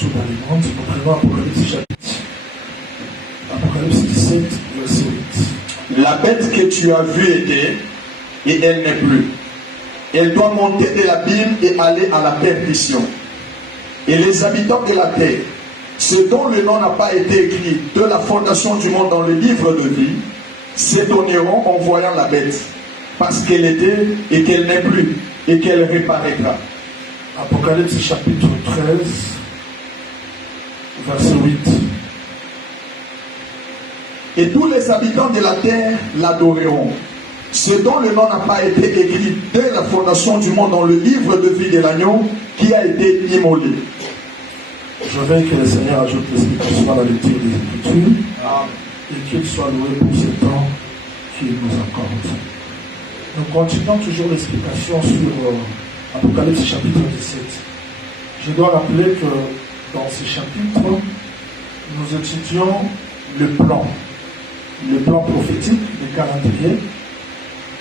partout dans le monde. Nous prenons Apocalypse chapitre. Apocalypse 17, verset 8. La bête que tu as vue était, et elle n'est plus. Elle doit monter de l'abîme et aller à la perdition. Et les habitants de la terre, ceux dont le nom n'a pas été écrit de la fondation du monde dans le livre de vie, s'étonneront en voyant la bête, parce qu'elle était et qu'elle n'est plus, et qu'elle reparaîtra. Apocalypse chapitre 13, verset 8. Et tous les habitants de la terre l'adoreront. Ceux dont le nom n'a pas été écrit dès la fondation du monde dans le livre de vie de l'agneau qui a été immolé. Je veux que le Seigneur ajoute l'explication à la lecture des Écritures et qu'il soit loué pour ce temps qu'il nous accorde. Nous continuons toujours l'explication sur Apocalypse chapitre 17. Je dois rappeler que dans ce chapitre, nous étudions le plan prophétique du calendrier,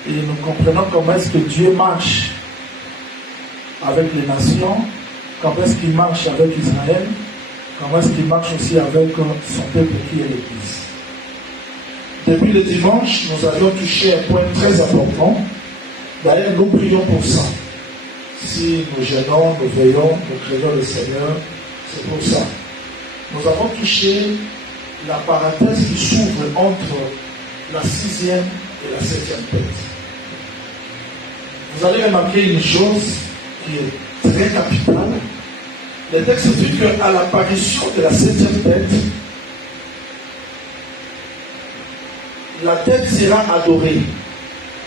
et nous comprenons comment est-ce que Dieu marche avec les nations, comment est-ce qu'il marche avec Israël, comment est-ce qu'il marche aussi avec son peuple qui est l'Église. Depuis le dimanche, nous avions touché un point très important. D'ailleurs, nous prions pour ça. Si nous gênons, nous veillons, nous craignons le Seigneur, c'est pour ça. Nous avons touché la parenthèse qui s'ouvre entre la 6e et la 7e bête. Vous allez remarquer une chose qui est très capitale. Le texte dit qu'à l'apparition de la 7e bête, la bête sera adorée.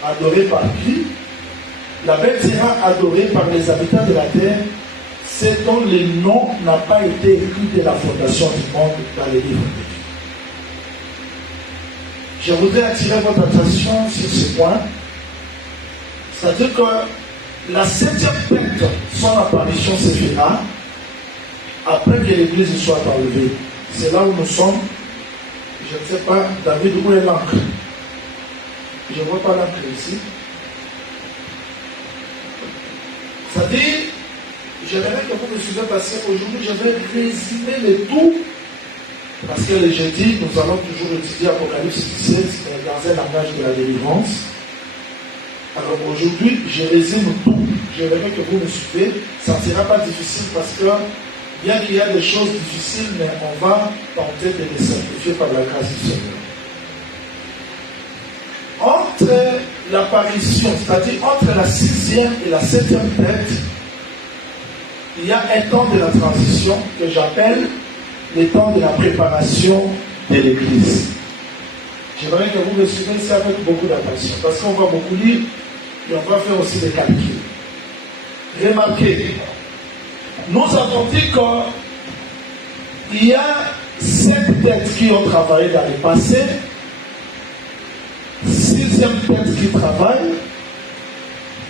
Adorée par qui? La bête sera adorée par les habitants de la terre, ceux dont le nom n'a pas été écrit de la fondation du monde dans les livres de vie. Je voudrais attirer votre attention sur ce point. C'est-à-dire que la 7e bête, son apparition se fera après que l'Église soit enlevée. C'est là où nous sommes. Je ne sais pas, David, où est l'encre? Je ne vois pas l'encre ici. C'est-à-dire, j'aimerais que vous me suivez parce qu'aujourd'hui, je vais résumer le tout. Parce que le jeudi, nous allons toujours étudier Apocalypse 17 dans un langage de la délivrance. Alors aujourd'hui, je résume tout. J'aimerais que vous me suivez. Ça ne sera pas difficile parce que, bien qu'il y a des choses difficiles, mais on va tenter de les simplifier par la grâce du Seigneur. Entre l'apparition, c'est-à-dire entre la 6e et la 7e bête, il y a un temps de la transition que j'appelle le temps de la préparation de l'Église. J'aimerais que vous me suiviez ça avec beaucoup d'attention, parce qu'on va beaucoup lire et on va faire aussi des calculs. Remarquez, nous avons dit qu'il y a 7 têtes qui ont travaillé dans le passé, 6e tête qui travaille,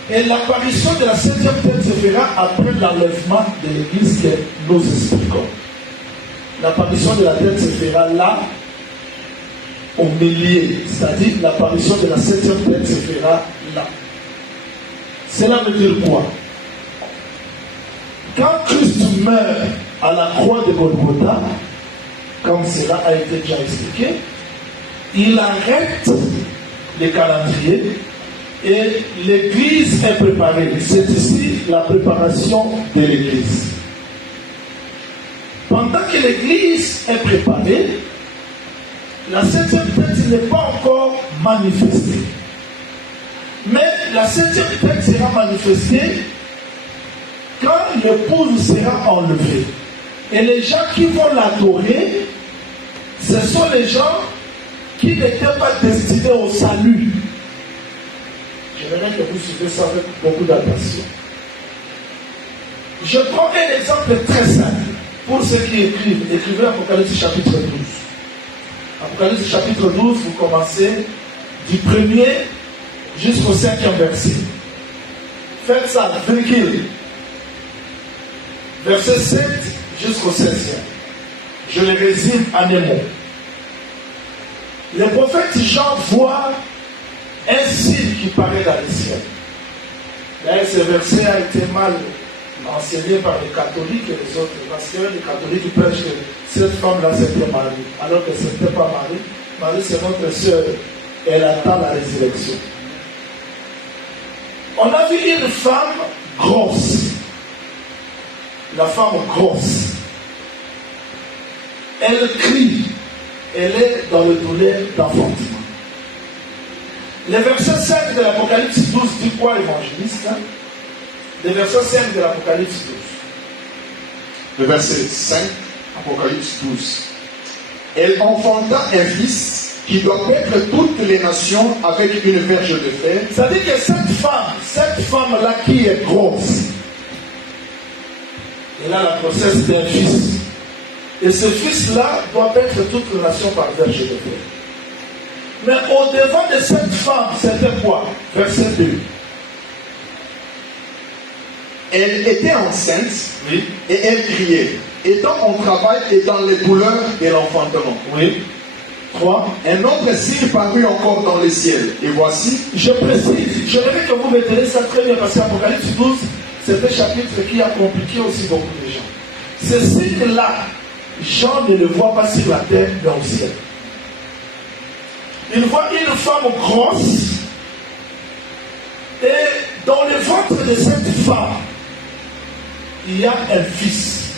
et l'apparition de la 7e tête se fera après l'enlèvement de l'Église que nous expliquons. L'apparition de la tête se fera là, au milieu, c'est-à-dire l'apparition de la 7e tête se fera là. Cela veut dire quoi? Quand Christ meurt à la croix de Golgotha, comme cela a été déjà expliqué, il arrête le calendrier et l'Église est préparée. C'est ici la préparation de l'Église. Pendant que l'Église est préparée, la 7e tête n'est pas encore manifestée. Mais la 7e tête sera manifestée quand l'épouse sera enlevée. Et les gens qui vont l'adorer, ce sont les gens qui n'étaient pas destinés au salut. J'aimerais que vous suivez ça avec beaucoup d'attention. Je prends un exemple très simple pour ceux qui écrivent. Écrivez Apocalypse chapitre 12. Apocalypse chapitre 12, vous commencez du 1er jusqu'au 5e verset. Faites ça, virgule. Verset 7 jusqu'au 16e. Je le résume en un mot. Le prophète Jean voit un signe qui paraît dans le ciel. D'ailleurs, ce verset a été mal enseigné par les catholiques et les autres. Parce que les catholiques prêchent que cette femme-là c'était Marie, alors que ce n'était pas Marie. Marie c'est notre sœur. Elle attend la résurrection. On a vu une femme grosse. La femme grosse. Elle crie. Elle est dans le douleur d'enfantement. Le verset 5 de l'Apocalypse 12 dit quoi, évangéliste? Le verset 5 de l'Apocalypse 12. Le verset 5, Apocalypse 12. Elle enfanta un fils qui doit paître toutes les nations avec une verge de fer. C'est-à-dire que cette femme-là qui est grosse, elle a la grossesse d'un fils. Et ce fils-là doit paître toutes les nations par verge de fer. Mais au-devant de cette femme, c'était quoi? Verset 2. Elle était enceinte, Oui. Et elle criait, étant en travail et dans les douleurs de l'enfantement. Oui. 3. Un autre signe parut encore dans le ciel. Et voici, Je précise, je veux que vous mettez ça très bien parce qu'Apocalypse 12, c'est un chapitre qui a compliqué aussi beaucoup de gens. Ce signe-là, Jean ne le voit pas sur la terre, mais au ciel. Il voit une femme grosse et dans le ventre de cette femme, il y a un fils.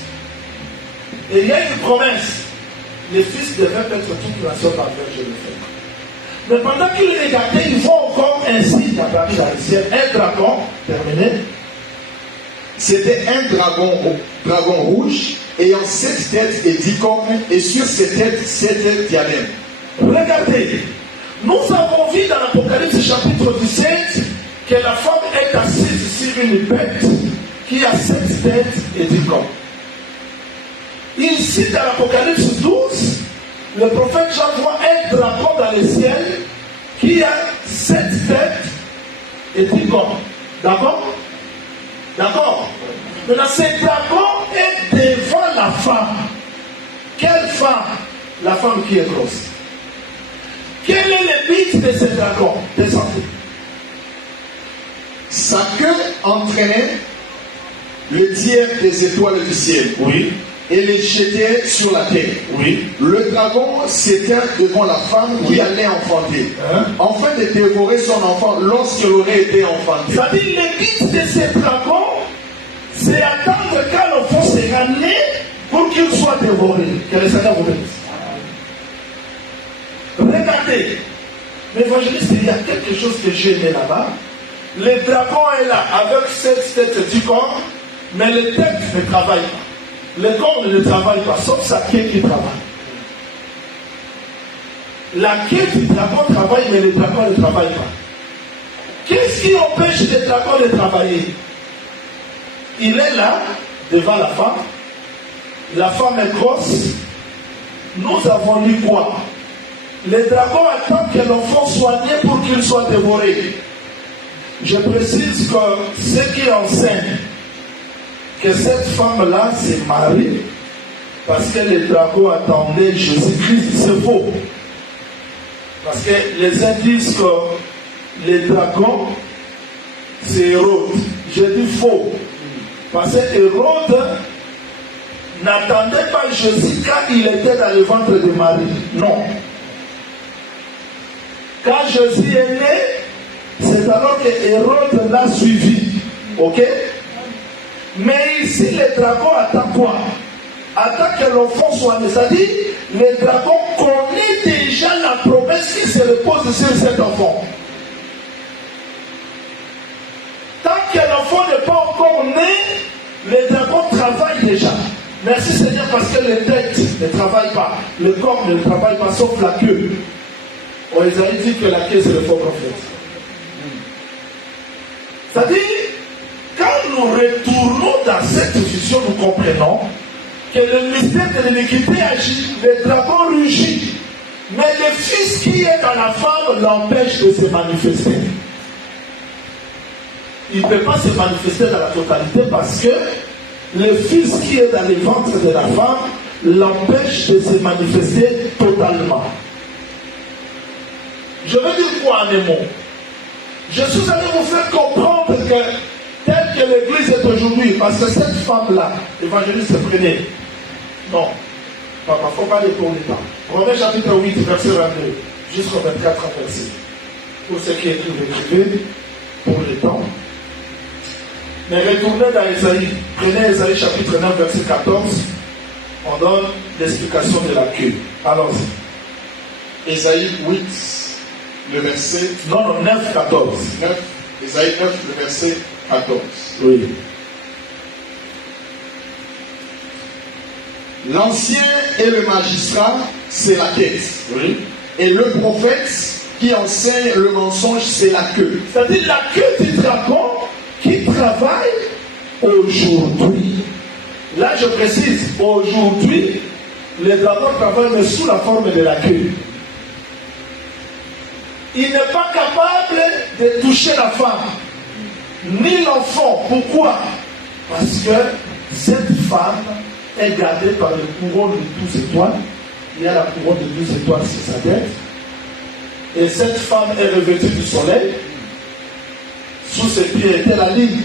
Et il y a une promesse. Le fils devrait être toute nation par verge de fer. Mais pendant qu'il regardait, il voit encore un signe apparu dans le ciel. Un dragon, terminé. c'était un dragon rouge, ayant 7 têtes et 10 cornes, et sur ses têtes 7 diadèmes. Regardez, nous avons vu dans l'Apocalypse chapitre 17 que la femme est assise sur une bête qui a 7 têtes et 10 cornes. Ici, dans l'Apocalypse 12, le prophète Jean voit un dragon dans le ciel qui a 7 têtes et 10 cornes. D'accord? D'accord? Maintenant, ce dragon est devant la femme. Quelle femme? La femme qui est grosse. Quel est le but de ce dragon? Descendez. Sa queue entraînait le tiers des étoiles du ciel. Oui. Et les jetait sur la terre. Oui. Le dragon s'éteint devant la femme qui allait enfanter, afin de dévorer son enfant lorsqu'elle aurait été enfantée. C'est-à-dire, le but de ce dragon, c'est attendre quand l'enfant sera né pour qu'il soit dévoré. Que le Seigneur vous bénisse. Regardez, l'évangéliste, il y a quelque chose que j'ai aimé là-bas. Le dragon est là avec 7 têtes du corps, mais les têtes ne travaillent pas. Le corps ne travaille pas, sauf sa queue qui travaille. La queue du dragon travaille, mais le dragon ne travaille pas. Qu'est-ce qui empêche le dragon de travailler? Il est là, devant la femme. La femme est grosse. Nous avons lu quoi? Le dragon attend que l'enfant soit né pour qu'il soit dévoré. Je précise que ceux qui enseignent que cette femme-là, c'est Marie, parce que le dragon attendait Jésus-Christ, c'est faux. Parce que les uns disent que le dragon, c'est Hérode. Je dis faux. Parce que Hérode n'attendait pas Jésus quand il était dans le ventre de Marie. Non. Quand Jésus est né, c'est alors que Hérode l'a suivi. Ok? Mais ici, le dragon attend quoi? Attend que l'enfant soit né. C'est-à-dire, le dragon connaît déjà la promesse qui se repose sur cet enfant. Tant que l'enfant n'est pas encore né, le dragon travaille déjà. Merci Seigneur parce que les têtes ne travaillent pas. Le corps ne travaille pas sauf la queue. On les a dit que la queue c'est le faux prophète. C'est-à-dire, quand nous retournons dans cette vision, nous comprenons que le mystère de l'iniquité agit, le dragon rugit, mais le fils qui est dans la femme l'empêche de se manifester. Il ne peut pas se manifester dans la totalité parce que le fils qui est dans le ventre de la femme l'empêche de se manifester totalement. Je veux dire quoi en un mot? Je suis allé vous faire comprendre que tel que l'église est aujourd'hui, parce que cette femme-là, évangéliste Préné, non, papa, il ne faut pas détourner le temps. Romains chapitre 8, verset 22, jusqu'au 24 verset. Pour ceux qui écrivent, pour le temps. Mais retournez dans Ésaïe, prenez Ésaïe chapitre 9, verset 14, on donne l'explication de la queue. Allons-y. Ésaïe 8, le verset... Non, 9, 14. 9, Ésaïe 9, le verset 14. Oui. L'ancien et le magistrat, c'est la tête. Oui. Et le prophète qui enseigne le mensonge, c'est la queue. C'est-à-dire la queue du dragon qui travaille aujourd'hui. Là, je précise, aujourd'hui, les dragons travaillent mais sous la forme de la queue. Il n'est pas capable de toucher la femme, ni l'enfant. Pourquoi? Parce que cette femme est gardée par le couronne de 12 étoiles. Il y a la couronne de 12 étoiles sur sa tête. Et cette femme est revêtue du soleil. Sous ses pieds était la ligne.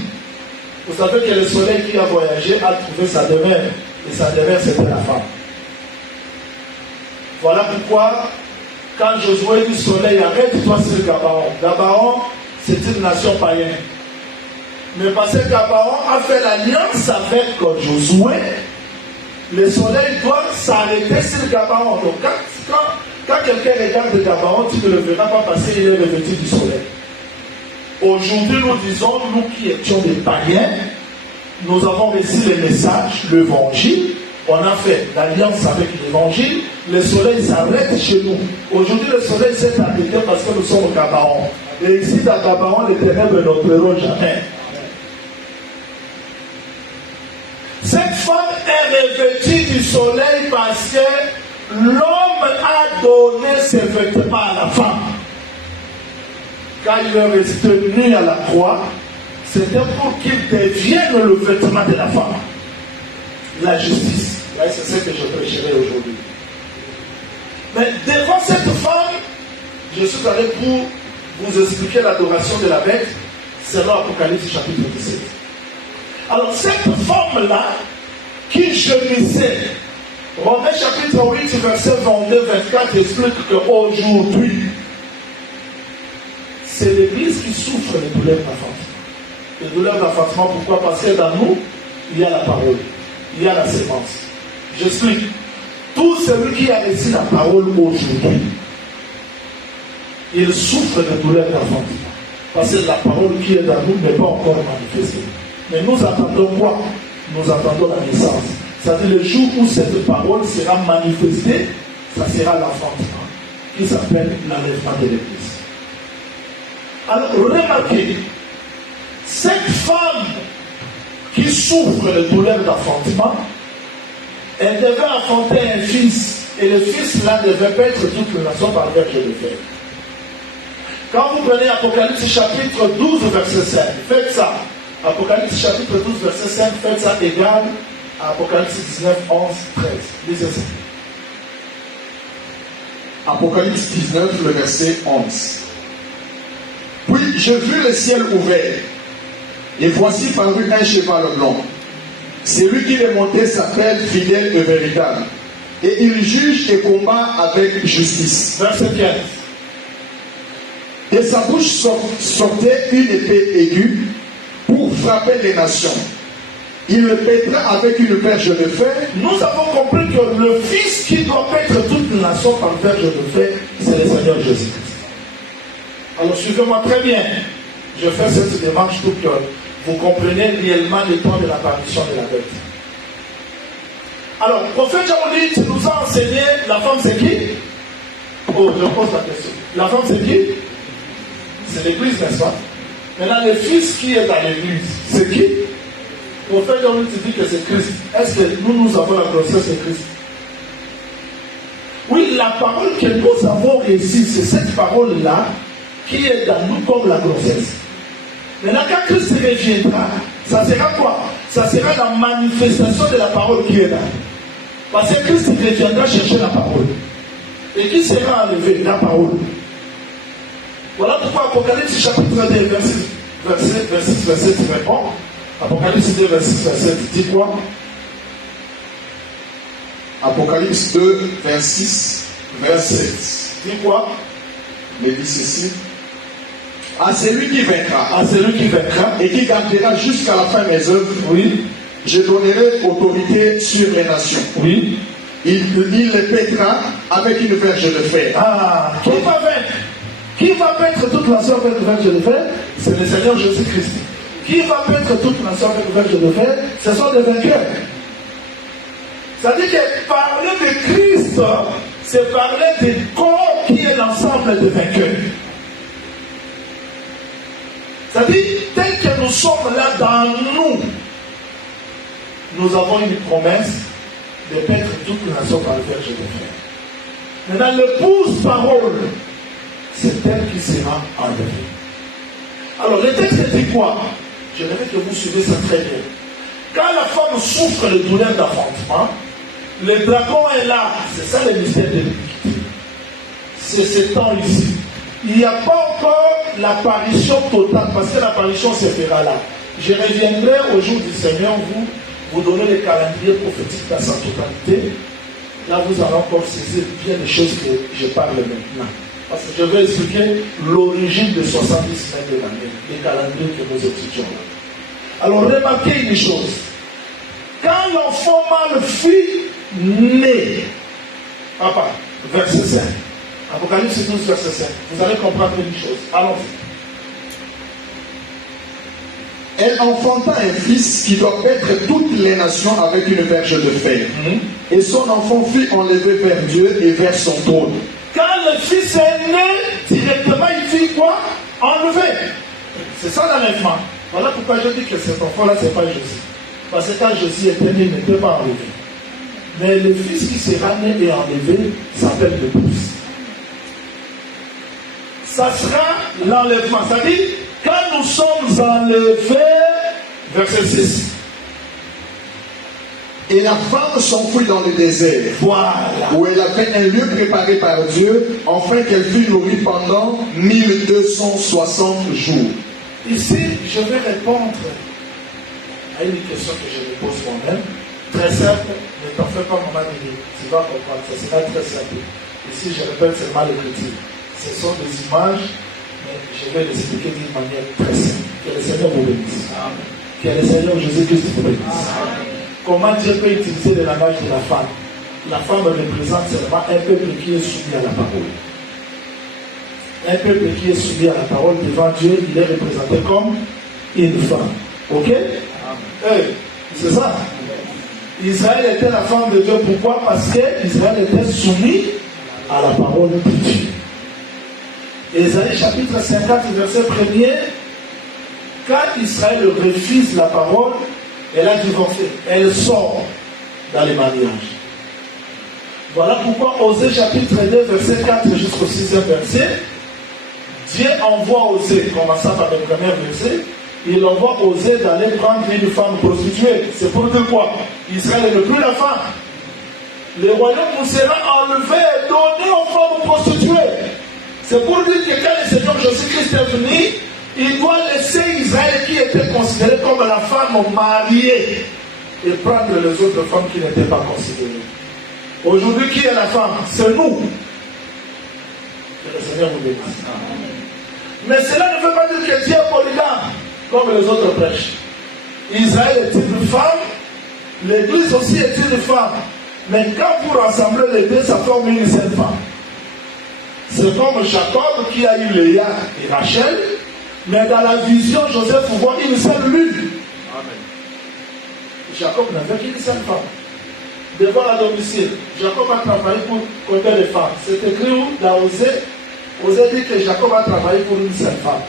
Vous savez que le soleil qui a voyagé a trouvé sa demeure. Et sa demeure, c'était la femme. Voilà pourquoi, quand Josué dit soleil, arrête-toi sur Gabaon. Gabaon, c'est une nation païenne. Mais parce que Gabaon a fait l'alliance avec Josué, le soleil doit s'arrêter sur Gabaon. Donc quand quelqu'un regarde Gabaon, tu ne le verras pas parce qu'il est revêtu du soleil. Aujourd'hui, nous disons, nous qui étions des païens, nous avons reçu le message, l'évangile, on a fait l'alliance avec l'évangile, le soleil s'arrête chez nous. Aujourd'hui, le soleil s'est arrêté parce que nous sommes au Gabaon. Et ici, dans Gabaon, les ténèbres ne n'entreront jamais. Cette femme est revêtue du soleil parce que l'homme a donné ses vêtements à la femme. Quand il est resté nu à la croix, c'était pour qu'il devienne le vêtement de la femme. La justice. Là, c'est ce que je prêcherai aujourd'hui. Mais devant cette femme, je suis allé pour vous expliquer l'adoration de la bête selon Apocalypse chapitre 17. Alors, cette femme-là, qui gémissait, Romains chapitre 8, verset 22-24 explique qu'aujourd'hui, c'est l'Église qui souffre des douleurs d'enfantement. Les douleurs d'enfantement, pourquoi? Parce que dans nous, il y a la parole, il y a la sémence. J'explique. Tout celui qui a reçu la parole aujourd'hui, il souffre de douleurs d'enfantement. Parce que la parole qui est dans nous n'est pas encore manifestée. Mais nous attendons quoi? Nous attendons la naissance. C'est-à-dire le jour où cette parole sera manifestée, ça sera l'enfantement, qui s'appelle l'enlèvement de l'Église. Alors, remarquez, cette femme qui souffre de douleurs d'enfantement, elle devait enfanter un fils, et le fils-là devait paître toute la nation par le verge de fer. Quand vous prenez Apocalypse chapitre 12, verset 5, faites ça. Apocalypse chapitre 12, verset 5, faites ça égal à Apocalypse 19, 11, 13. Lisez ça. Apocalypse 19, le verset 11. Puis je vis le ciel ouvert, et voici parut un cheval blanc. Celui qui l'est monté s'appelle fidèle et véritable, et il juge et combat avec justice. Verset 15. De sa bouche sortait une épée aiguë pour frapper les nations. Il le pètera avec une verge de fer. Nous avons compris que le Fils qui doit paître toute la nation par verge de fer, c'est le Seigneur Jésus-Christ. Alors suivez-moi très bien. Je fais cette démarche pour que vous compreniez réellement le temps de l'apparition de la bête. Alors, prophète Jean-Marie, tu nous as enseigné, la femme c'est qui? Oh, je pose la question. La femme c'est qui? C'est l'Église, n'est-ce pas? Maintenant, le Fils qui est dans l'Église, c'est qui? Le prophète Jean-Marie dit que c'est Christ. Est-ce que nous avons la grossesse de Christ? Oui, la parole que nous avons reçue, c'est cette parole-là qui est dans nous comme la grossesse. Maintenant, quand Christ reviendra, ça sera quoi? Ça sera la manifestation de la parole qui est là. Parce que Christ reviendra chercher la parole. Et qui sera enlevé? La parole. Voilà pourquoi Apocalypse chapitre 2, verset 7 répond. Apocalypse 2, verset 7, dit quoi? Apocalypse 2, 26, 27. Dit quoi? Mais dit ceci. À celui qui vaincra. À celui qui vaincra. Et qui gardera jusqu'à la fin mes œuvres. Oui. Je donnerai autorité sur les nations. Oui. Il les pètera avec une verge de fer. Ah, qui va vaincre? Qui va paître toute nation avec une verge de fer? C'est le Seigneur Jésus-Christ. Qui va paître toute nation avec une verge de fer? Ce sont des vainqueurs. C'est-à-dire que parler de Christ, c'est parler du corps qui est l'ensemble des vainqueurs. C'est-à-dire, tel que nous sommes là dans nous, nous avons une promesse de paître toute nation par le verge de fer. Maintenant, l'épouse parole, c'est elle qui sera enlevée. Alors, le texte dit quoi? Je voudrais que vous suivez ça très bien. Quand la femme souffre le douleur d'enfantement, le dragon est là. C'est ça le mystère de l'iniquité. C'est ce temps ici. Il n'y a pas encore l'apparition totale, parce que l'apparition se fera là. Je reviendrai au jour du Seigneur, vous donner le calendrier prophétique dans sa totalité. Là, vous allez encore saisir bien les choses que je parle maintenant. Parce que je vais expliquer l'origine de 70 semaines de l'année, les calendriers que nous étudions là. Alors, remarquez une chose. Quand l'enfant mâle fut né, papa, verset 5, Apocalypse 12, verset 5, vous allez comprendre une chose. Allons-y. Elle enfanta un fils qui doit paître toutes les nations avec une verge de fer. Et son enfant fut enlevé vers Dieu et vers son trône. Quand le fils est né, directement il dit quoi? Enlevé. C'est ça l'enlèvement. Voilà pourquoi je dis que cet enfant-là, ce n'est pas Jésus. Parce que quand Jésus était né, il n'était pas enlevé. Mais le fils qui sera né et enlevé s'appelle l'épouse. Ça sera l'enlèvement. C'est-à-dire, quand nous sommes enlevés, verset 6. Et la femme s'enfuit dans le désert, Voilà. où elle avait un lieu préparé par Dieu, afin qu'elle fût nourrie pendant 1260 jours. Ici, je vais répondre à une question que je me pose moi-même. Très simple, ne t'en fais pas, maman, tu vas comprendre, ça sera très simple. Ici, je répète seulement l'écriture. Ce sont des images, mais je vais les expliquer d'une manière très simple. Que le Seigneur vous bénisse. Que le Seigneur Jésus-Christ vous bénisse. Comment Dieu peut utiliser le langage de la femme? La femme représente seulement un peuple qui est soumis à la parole. Un peuple qui est soumis à la parole devant Dieu, il est représenté comme une femme. Ok? Hey, c'est ça. Israël était la femme de Dieu. Pourquoi? Parce qu'Israël était soumis à la parole de Dieu. Ésaïe chapitre 50, verset 1er, quand Israël refuse la parole, elle a divorcé. Elle sort dans les mariages. Voilà pourquoi Osée chapitre 2, verset 4 jusqu'au 6e verset, Dieu envoie Osée, commençant par le premier verset, il envoie Osée d'aller prendre une femme prostituée. C'est pour dire quoi? Israël n'est plus la femme. Le royaume nous sera enlevé et donné aux femmes prostituées. C'est pour dire que quand le Seigneur Jésus-Christ est venu, il doit laisser Israël qui était considéré comme la femme mariée et prendre les autres femmes qui n'étaient pas considérées. Aujourd'hui, qui est la femme? C'est nous. Que le Seigneur vous bénisse. Mais cela ne veut pas dire que Dieu est polygame, comme les autres prêchent. Israël est une femme, l'Église aussi est une femme. Mais quand vous rassemblez les deux, ça forme une seule femme. C'est comme Jacob qui a eu Léa et Rachel, mais dans la vision, Joseph voit une seule lune. Amen. Jacob n'avait qu'une seule femme. Devant la domicile, Jacob a travaillé pour combien de femmes? C'est écrit où? Dans Osée. Osée dit que Jacob a travaillé pour une seule femme.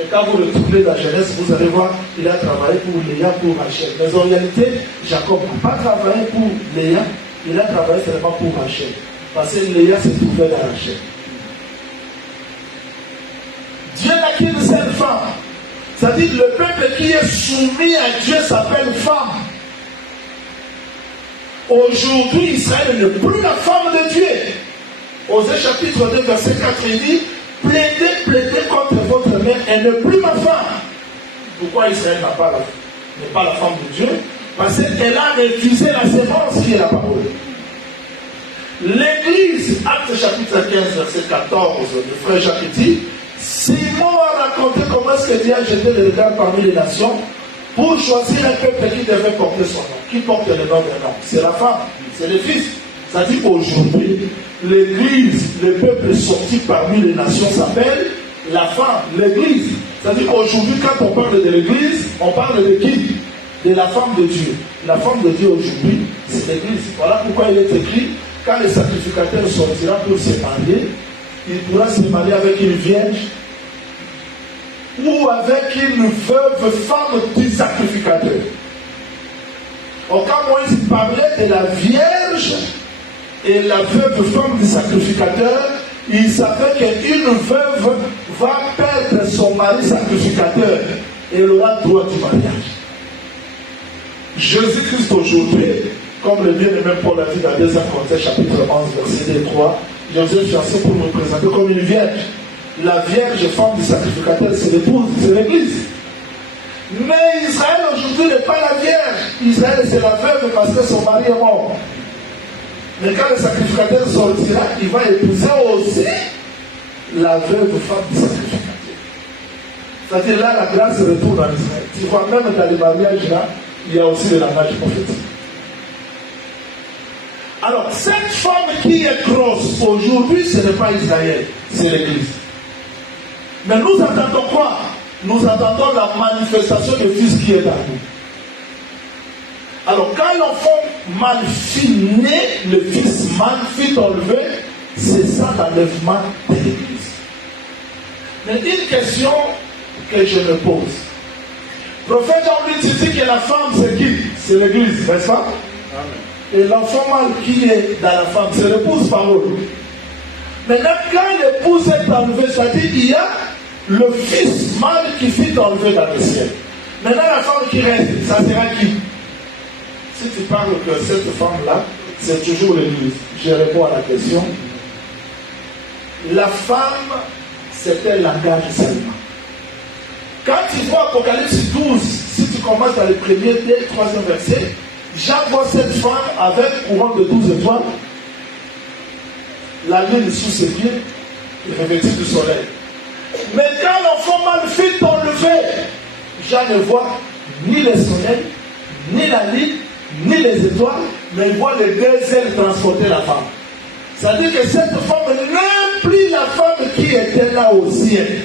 Et quand vous retrouvez la Genèse, vous allez voir, il a travaillé pour Léa, pour Rachel. Mais en réalité, Jacob n'a pas travaillé pour Léa, il a travaillé seulement pour Rachel. Parce que Léa se trouvait dans Rachel. Dieu n'a qu'une seule femme. C'est-à-dire le peuple qui est soumis à Dieu s'appelle femme. Aujourd'hui, Israël n'est plus la femme de Dieu. Osée chapitre 2, verset 4, il dit, plaidez contre votre mère, elle n'est plus ma femme. Pourquoi Israël n'a pas n'est pas la femme de Dieu, parce qu'elle a refusé la sémence qui est la parole. L'Église, Acte chapitre 15, verset 14, le frère Jacques dit, Simon a raconté comment est-ce que Dieu a jeté le regard parmi les nations pour choisir un peuple qui devait porter son nom. Qui porte le nom d'un homme? C'est la femme, c'est le fils. Ça dit qu'aujourd'hui, l'Église, le peuple sorti parmi les nations s'appelle la femme, l'Église. C'est-à-dire qu'aujourd'hui, quand on parle de l'Église, on parle de qui? De la femme de Dieu. La femme de Dieu aujourd'hui, c'est l'Église. Voilà pourquoi il est écrit, quand le sacrificateur sortira pour se marier, il pourra se marier avec une vierge ou avec une veuve femme du sacrificateur. Or, quand Moïse parlait de la vierge et la veuve femme du sacrificateur, il savait qu'une veuve va perdre son mari sacrificateur et elle aura droit du mariage. Jésus-Christ aujourd'hui, comme le bien-aimé Paul a dit dans 2 Corinthiens chapitre 11, verset 2 et 3, je vous ai chassé pour me présenter comme une vierge. La vierge femme du sacrificateur, c'est l'épouse, c'est l'Église. Mais Israël aujourd'hui n'est pas la vierge. Israël, c'est la veuve parce que son mari est mort. Mais quand le sacrificateur sortira, il va épouser aussi la veuve femme du sacrificateur. C'est-à-dire là, la grâce retourne en Israël. Tu vois, même dans les mariages là, il y a aussi le langage prophétique. Alors, cette femme qui est grosse aujourd'hui, ce n'est pas Israël, c'est l'Église. Mais nous attendons quoi? Nous attendons la manifestation du Fils qui est dans nous. Alors, quand l'enfant mal fit né, le Fils mal fit enlever, c'est ça l'enlèvement de l'Église. Mais une question que je me pose. Le prophète Jean dit que la femme c'est qui? C'est l'Église, n'est-ce pas? Amen. Et l'enfant mâle qui est dans la femme, c'est l'épouse parole. Maintenant, quand l'épouse est enlevée, c'est-à-dire qu'il y a le fils mâle qui fut enlevé dans le ciel. Maintenant, la femme qui reste, ça sera qui? Si tu parles que cette femme-là, c'est toujours l'Église. Je réponds à la question. La femme, c'est un langage seulement. Quand tu vois Apocalypse 12, si tu commences dans le premier et le troisième verset, Jean voit cette femme avec couronne de 12 étoiles, la lune sous ses pieds, et revêtue du soleil. Mais quand l'enfant mal fut enlevé, Jean ne voit ni le soleil, ni la lune, ni les étoiles, mais il voit les deux ailes transporter la femme. C'est-à-dire que cette femme n'est plus la femme qui était là au ciel.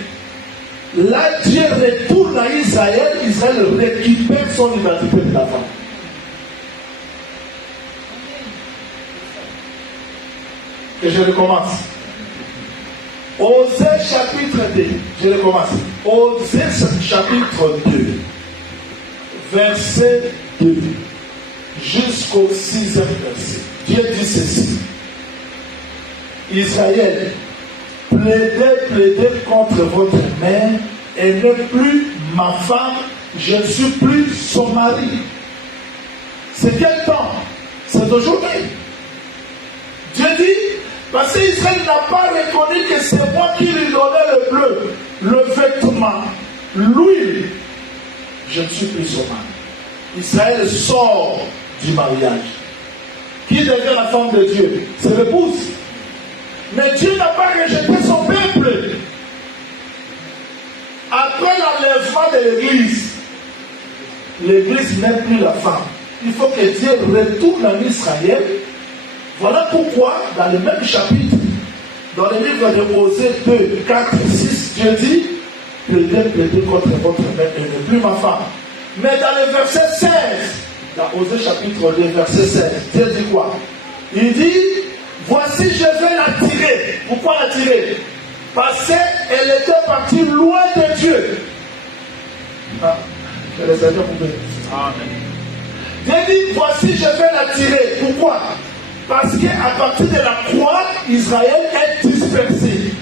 Là, Dieu retourne à Israël, Israël récupère son identité de la femme. Et je recommence. Osée chapitre 2, je recommence. Osée chapitre 2, verset 2, jusqu'au 6e verset. Dieu dit ceci. Israël, plaidez contre votre mère, elle n'est plus ma femme, je ne suis plus son mari. C'est quel temps? C'est aujourd'hui. Dieu dit, parce qu'Israël n'a pas reconnu que c'est moi qui lui donnais le bleu, le vêtement, l'huile. Je ne suis plus son mari. Israël sort du mariage. Qui devient la femme de Dieu? C'est l'épouse. Mais Dieu n'a pas rejeté son peuple. Après l'enlèvement de l'Église, l'Église n'est plus la femme. Il faut que Dieu retourne en Israël. Voilà pourquoi, dans le même chapitre, dans le livre de Osée 2, 4, 6, Dieu dit, plaidez contre votre mère, elle n'est plus ma femme. Mais dans le verset 16, dans Osée chapitre 2, verset 16, Dieu dit quoi? Il dit, voici je vais l'attirer. Pourquoi l'attirer? Parce qu'elle était partie loin de Dieu. Ah, que le Seigneur vous bénisse. Amen. Dieu dit, voici je vais l'attirer. Pourquoi? Parce qu'à partir de la croix, Israël est dispersé.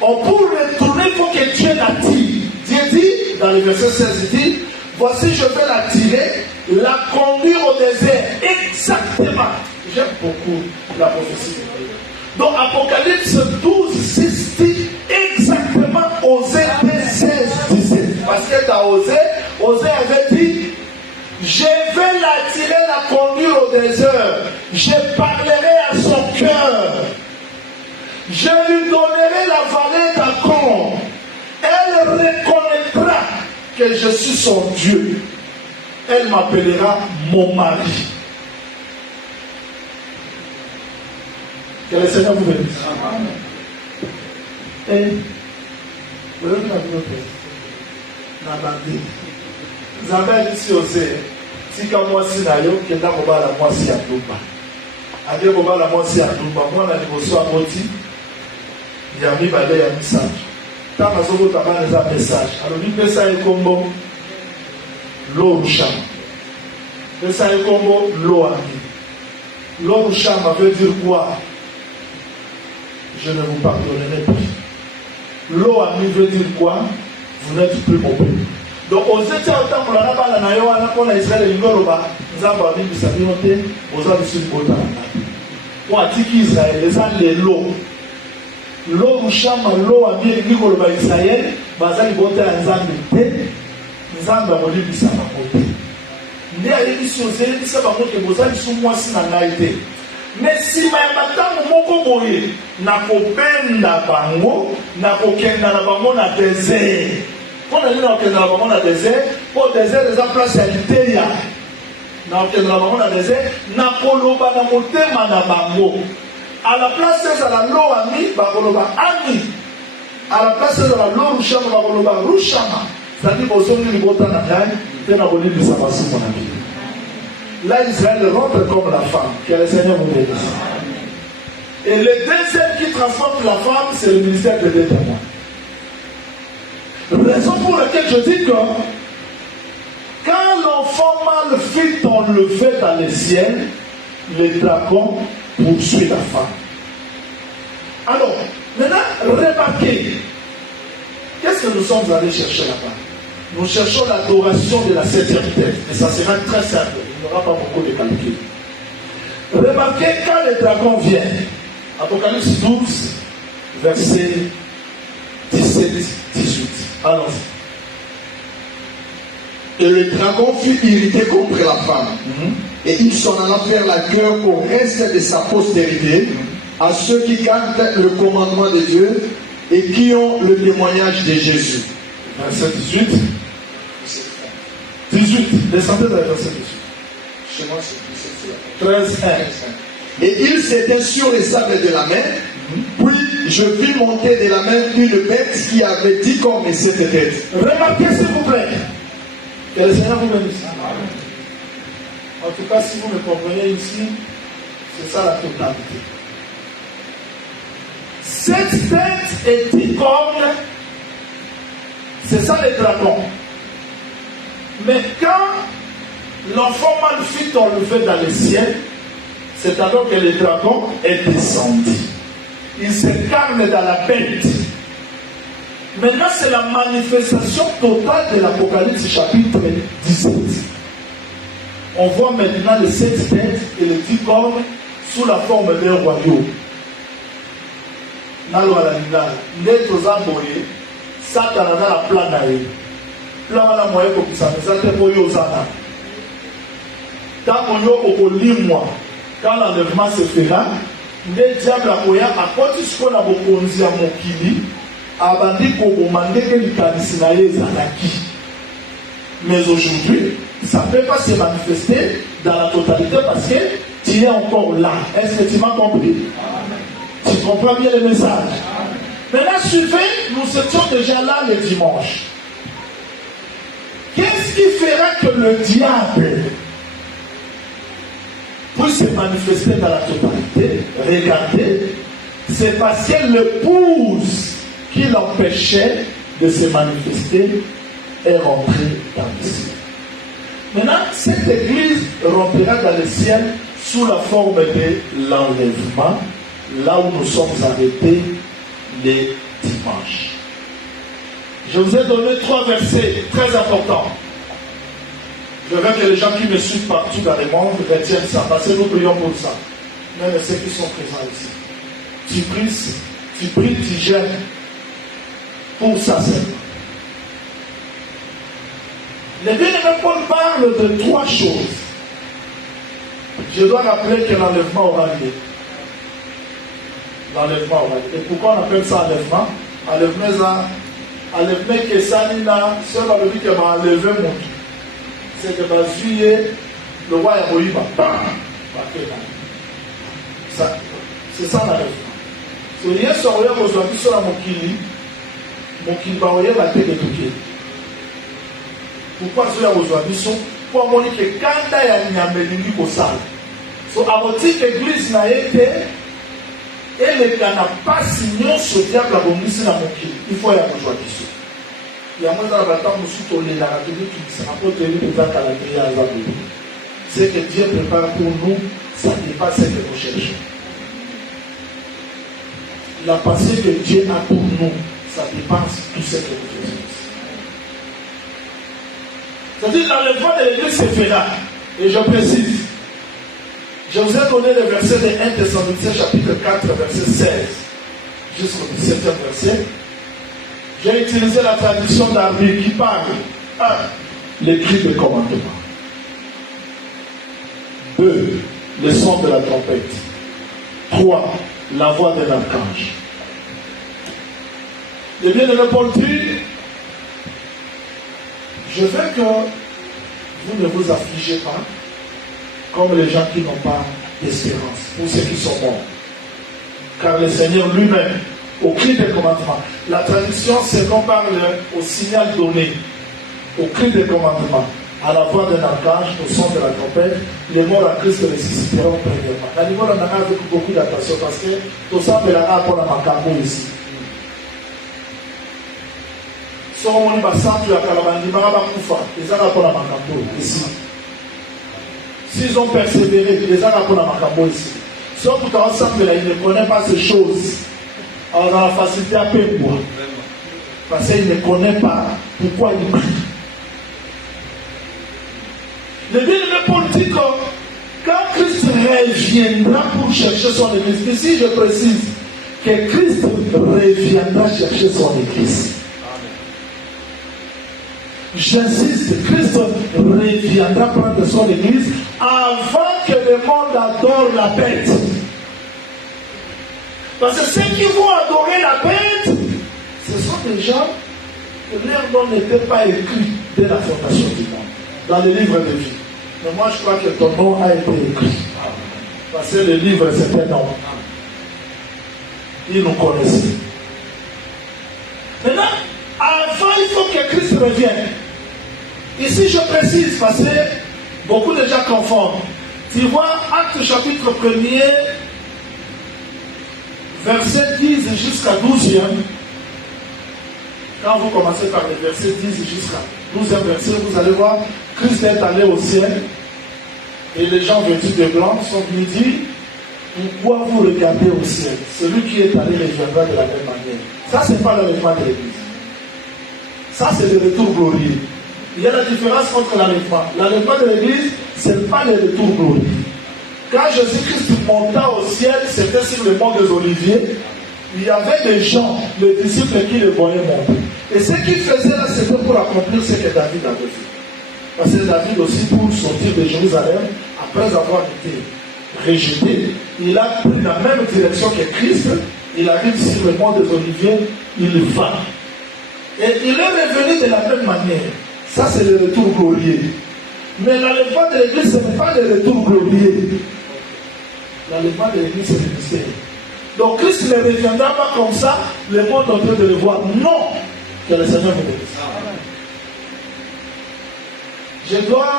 Or, pour retourner, il faut que Dieu l'attire. Dieu dit, dans le verset 16, il dit, voici je vais l'attirer, la conduire au désert. Exactement. J'aime beaucoup la prophétie. Donc, Apocalypse 12, 6 dit exactement Osée 16, 17. Parce que dans Osée avait dit, des heures, je parlerai à son cœur. Je lui donnerai la vallée d'Akon. Elle reconnaîtra que je suis son Dieu. Elle m'appellera mon mari. Que le Seigneur vous bénisse. Et vous avez vu la vidéo na bandi. Nzambe ici aussi. Si comme moi si na yo kenda kobala mwasi ya ndumba. Ade kobala mwasi ya ndumba. Mwana liboso aboti. Ya mibale ya message. Tanga soko tabana za message. Alors ni pesa ekombo lo rushama. Pesa ekombo lo ami. Lo rushama veut dire quoi? Je ne vous pardonnerai plus. Lo ami veut dire quoi? Vous n'êtes plus mon peuple. Donc aux états autant pour la nabala na yo ana pour Israël ngoloba nzamba bibi sabinote oza bisu bota. Kwa tiki Israël les ans les lo. Lo rushama lo ami ngoloba Israël bazali bota nzambe te. Nzamba boli bisama kote. Ndi ali bisu zeli bisaba kote bozali su mwasi na ngai te. Mais si ma matango moko boye na kopenda bango na kokenda na bango na désert. Quand on est dans le désert, pour le désert, les place à l'Itéria. Dans le désert, na koloba na motema na bango. À la place de la lo ami, bakoloba ami. À la place de la lo rushama, bakoloba rushama. C'est-à-dire que vous avez libota na gagne, et na boni de sa façon mon ami. Là, Israël rentre comme la femme. Que le Seigneur vous bénisse. Et le deuxième qui transforme la femme, c'est le ministère de Dieu. Raison pour laquelle je dis que quand l'enfant mâle fut enlevé dans le ciel, le dragon poursuit la femme. Alors, maintenant, remarquez, qu'est-ce que nous sommes allés chercher là-bas? Nous cherchons l'adoration de la septième tête. Et ça sera très simple. Il n'y aura pas beaucoup de calcul. Remarquez quand le dragon vient. Apocalypse 12, verset 17-18. Allons-y. Et le dragon fut irrité contre la femme. Et il s'en alla faire la guerre au reste de sa postérité, à ceux qui gardent le commandement de Dieu et qui ont le témoignage de Jésus. Verset 18. 18. Descendez dans le verset 18. Chez moi, c'est 13, 1. Et il s'était sur les sables de la mer. Puis je vis monter de la mer une bête qui avait 10 cornes et 7 têtes. Remarquez s'il vous plaît. Que le Seigneur vous bénisse. En tout cas, si vous me comprenez ici, c'est ça la totalité. 7 têtes et 10 cornes, c'est ça les dragons. Mais quand l'enfant mâle fut enlevé dans le ciel, c'est alors que le dragon est descendu. Il s'incarne dans la bête. Maintenant, c'est la manifestation totale de l'Apocalypse chapitre 17. On voit maintenant les 7 têtes et les 10 cornes sous la forme d'un royaume. Net aux amboyés, Satan a la plan d'ailleurs. Plan à la moyenne pour que ça me sente pour eux aux âmes. Tant qu'on y a au lit-moi, quand l'enlèvement se fera, les diables à côté de ce qu'on a beaucoup dit à mon kili, abandi pour demander que les canissinaïs zanaki. Mais aujourd'hui, ça ne peut pas se manifester dans la totalité parce que tu es encore là. Est-ce que tu m'as compris? Tu comprends bien le message? Maintenant, suivez, nous étions déjà là le dimanche. Qu'est-ce qui fera que le diable puisse se manifester dans la totalité? Regardez, c'est parce que l'épouse qui l'empêchait de se manifester est rentrée dans le ciel. Maintenant, cette église rentrera dans le ciel sous la forme de l'enlèvement, là où nous sommes arrêtés les dimanches. Je vous ai donné 3 versets très importants. Je veux que les gens qui me suivent partout dans le monde retiennent ça, parce que nous prions pour ça. Même ceux qui sont présents ici. Tu pries, tu gênes pour ça seulement. Le bien-aimé Paul parle de 3 choses. Je dois rappeler que l'enlèvement aura lieu. L'enlèvement aura lieu. Et pourquoi on appelle ça enlèvement? Enlèvement que ça nina, c'est pas le but que m'a enlevé mon Dieu. C'est que m'a juillet, le roi est moïse, c'est ça l'enlèvement. C'est rien sur rien aujourd'hui sur la mokili va rien la tête de tout. Pourquoi cela aujourd'hui sont pour montrer que quand il y a une amélie au sale. So à votre église n'a été et les gars n'a pas signé ce diable à bonne ici dans mon pied. Il faut y avoir aujourd'hui. Il y a moins dans la bataille où je suis la République qui s'est apporté le pouvoir à la prière. C'est que Dieu prépare pour nous, ça dépasse ce que nous cherchons. La pensée que Dieu a pour nous, ça dépasse tout ce que nous faisons. C'est-à-dire l'enlèvement de l'église se fera. Et je précise. Je vous ai donné le verset de 1 Thessaloniciens chapitre 4, verset 16 jusqu'au 17e verset. J'ai utilisé la traduction d'Arby qui parle 1. L'écrit de commandement. 2. Le son de la trompette. 3. La voix d'un archange. Le bien-aimé Paul dit, je veux que vous ne vous affligez pas comme les gens qui n'ont pas d'espérance, pour ceux qui sont morts. Car le Seigneur lui-même, au cri des commandements, la traduction c'est qu'on parle au signal donné, au cri des commandements, à la voix d'un archange, au son de la trompette, les morts à Christ ressusciteront premièrement. La niveau on a avec beaucoup d'attention parce que tout ça me l'a pour la macambo ici. Si on dit que la Kalabandi Maraba Koufa, ils ont pour la macambo ici. S'ils ont persévéré, les gens pour la macambo ici. Sauf que quand il ne connaît pas ces choses, on a la facilité à payer pour. Parce qu'il ne connaît pas pourquoi il prie. Le bien-aimé Paul dit que quand Christ reviendra pour chercher son église, ici je précise que Christ reviendra chercher son église. J'insiste, Christ reviendra prendre son église avant que le monde adore la bête. Parce que ceux qui vont adorer la bête, ce sont des gens que leur nom n'était pas écrit dès la fondation du monde, dans le livre de vie. Mais moi je crois que ton nom a été écrit. Parce que le livre c'est un nom. Ils nous connaissaient. Maintenant, avant, il faut que Christ revienne. Ici, je précise, parce que beaucoup de gens confondent. Tu vois, Acte chapitre 1er, verset 10 jusqu'à 12e. Quand vous commencez par le verset 10 jusqu'à 12e verset, vous allez voir, Christ est allé au ciel et les gens vêtus de blanc sont venus dire, pourquoi vous regardez au ciel? Celui qui est allé reviendra de la même manière. Ça, ce n'est pas l'enlèvement de l'église. Ça, c'est le retour glorieux. Il y a la différence entre l'enlèvement. L'enlèvement de l'église, ce n'est pas le retour glorieux. Quand Jésus-Christ monta au ciel, c'était sur le mont des Oliviers. Il y avait des gens, les disciples qui le voyaient monter. Et ce qu'il faisait là, c'était pour accomplir ce que David avait fait. Parce que David aussi, pour sortir de Jérusalem, après avoir été rejeté, il a pris la même direction que Christ. Il arrive sur le mont des Oliviers, il va. Et il est revenu de la même manière. Ça, c'est le retour glorieux. Mais l'enlèvement de l'église, ce n'est pas le retour glorieux. L'enlèvement de l'église, c'est le mystère. Donc Christ ne reviendra pas comme ça, le monde est en train de le voir. Non, que le Seigneur vous bénisse. Je dois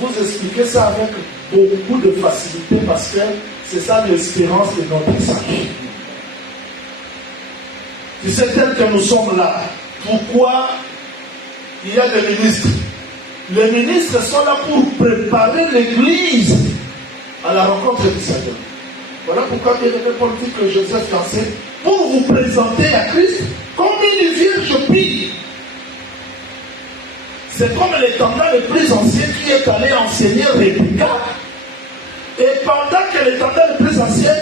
vous expliquer ça avec beaucoup de facilité parce que c'est ça l'espérance de notre salut. C'est tel que nous sommes là. Pourquoi il y a des ministres? Les ministres sont là pour préparer l'église à la rencontre du Seigneur. Voilà pourquoi il y a des politiques que Joseph lançait pour vous présenter à Christ comme une vierge pure. C'est comme l'étendard le plus ancien qui est allé enseigner Rebecca. Et pendant que l'étendard le plus ancien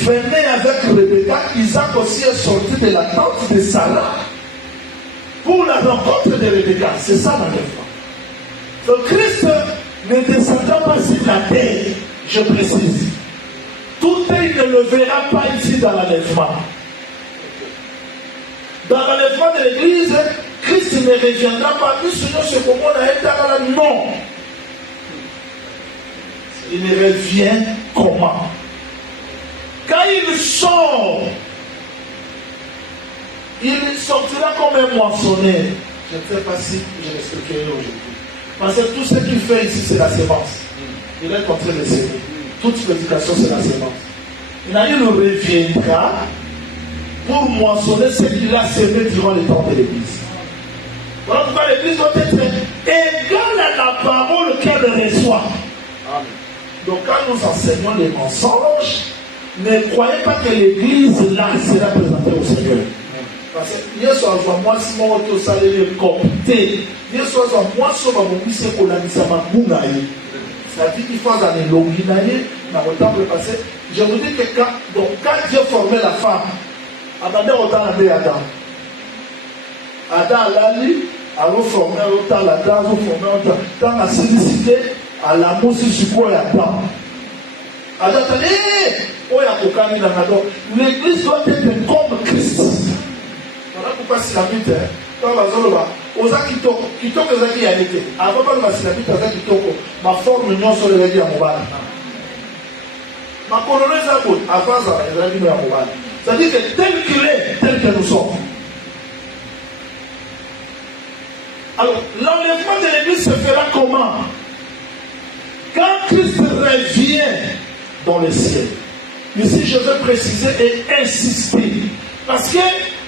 venait avec Rebecca, Isaac aussi est sorti de la tente de Sarah pour la rencontre de Rebecca. C'est ça l'enlèvement. Donc Christ ne descendra pas sur la terre je précise. Tout œil ne le verra pas ici dans l'enlèvement. Dans l'enlèvement de l'église, Christ ne reviendra pas. Non. Il revient comment? Quand il sort, il sortira comme un moissonneur. Je ne sais pas si je l'expliquerai aujourd'hui. Parce que tout ce qu'il fait ici, c'est la sémence. Il est en train de s'aimer. Toute prédication, c'est la sémence. Il reviendra pour moissonner ce qu'il a semé durant le temps de l'église. Voilà pourquoi l'église doit être égale à la parole qu'elle reçoit. Amen. Donc quand nous enseignons les mensonges, ne croyez pas que l'église là sera présentée au Seigneur. Parce que Dieu soit moi si mon auto salaire est copté, Dieu soit moi si mon monsieur pour la mise à ma bounaï. Ça dit qu'il faut dans les longuinaïs, dans le temps passé. Je vous dis que quand Dieu formait la femme, Adam autant la paix Adam. Adam l'a lu, alors formé autant la grâce, formé autant. Dans la simplicité, à l'amour, si je crois à Adam. Adam a dit, l'église doit être comme Christ. Voilà pourquoi c'est la vie. Quand on va aux akitoko, kitoko zaki ya été. Avant pas le silamite zaki kitoko, ma forme non sur le à mobile. Ma colonne ça bon, avant ça, elle a dit à mobile. C'est-à-dire que tel qu'il est, tel que nous sommes. Alors, l'enlèvement de l'église se fera comment? Quand Christ revient dans le ciel. Ici, je veux préciser et insister. Parce que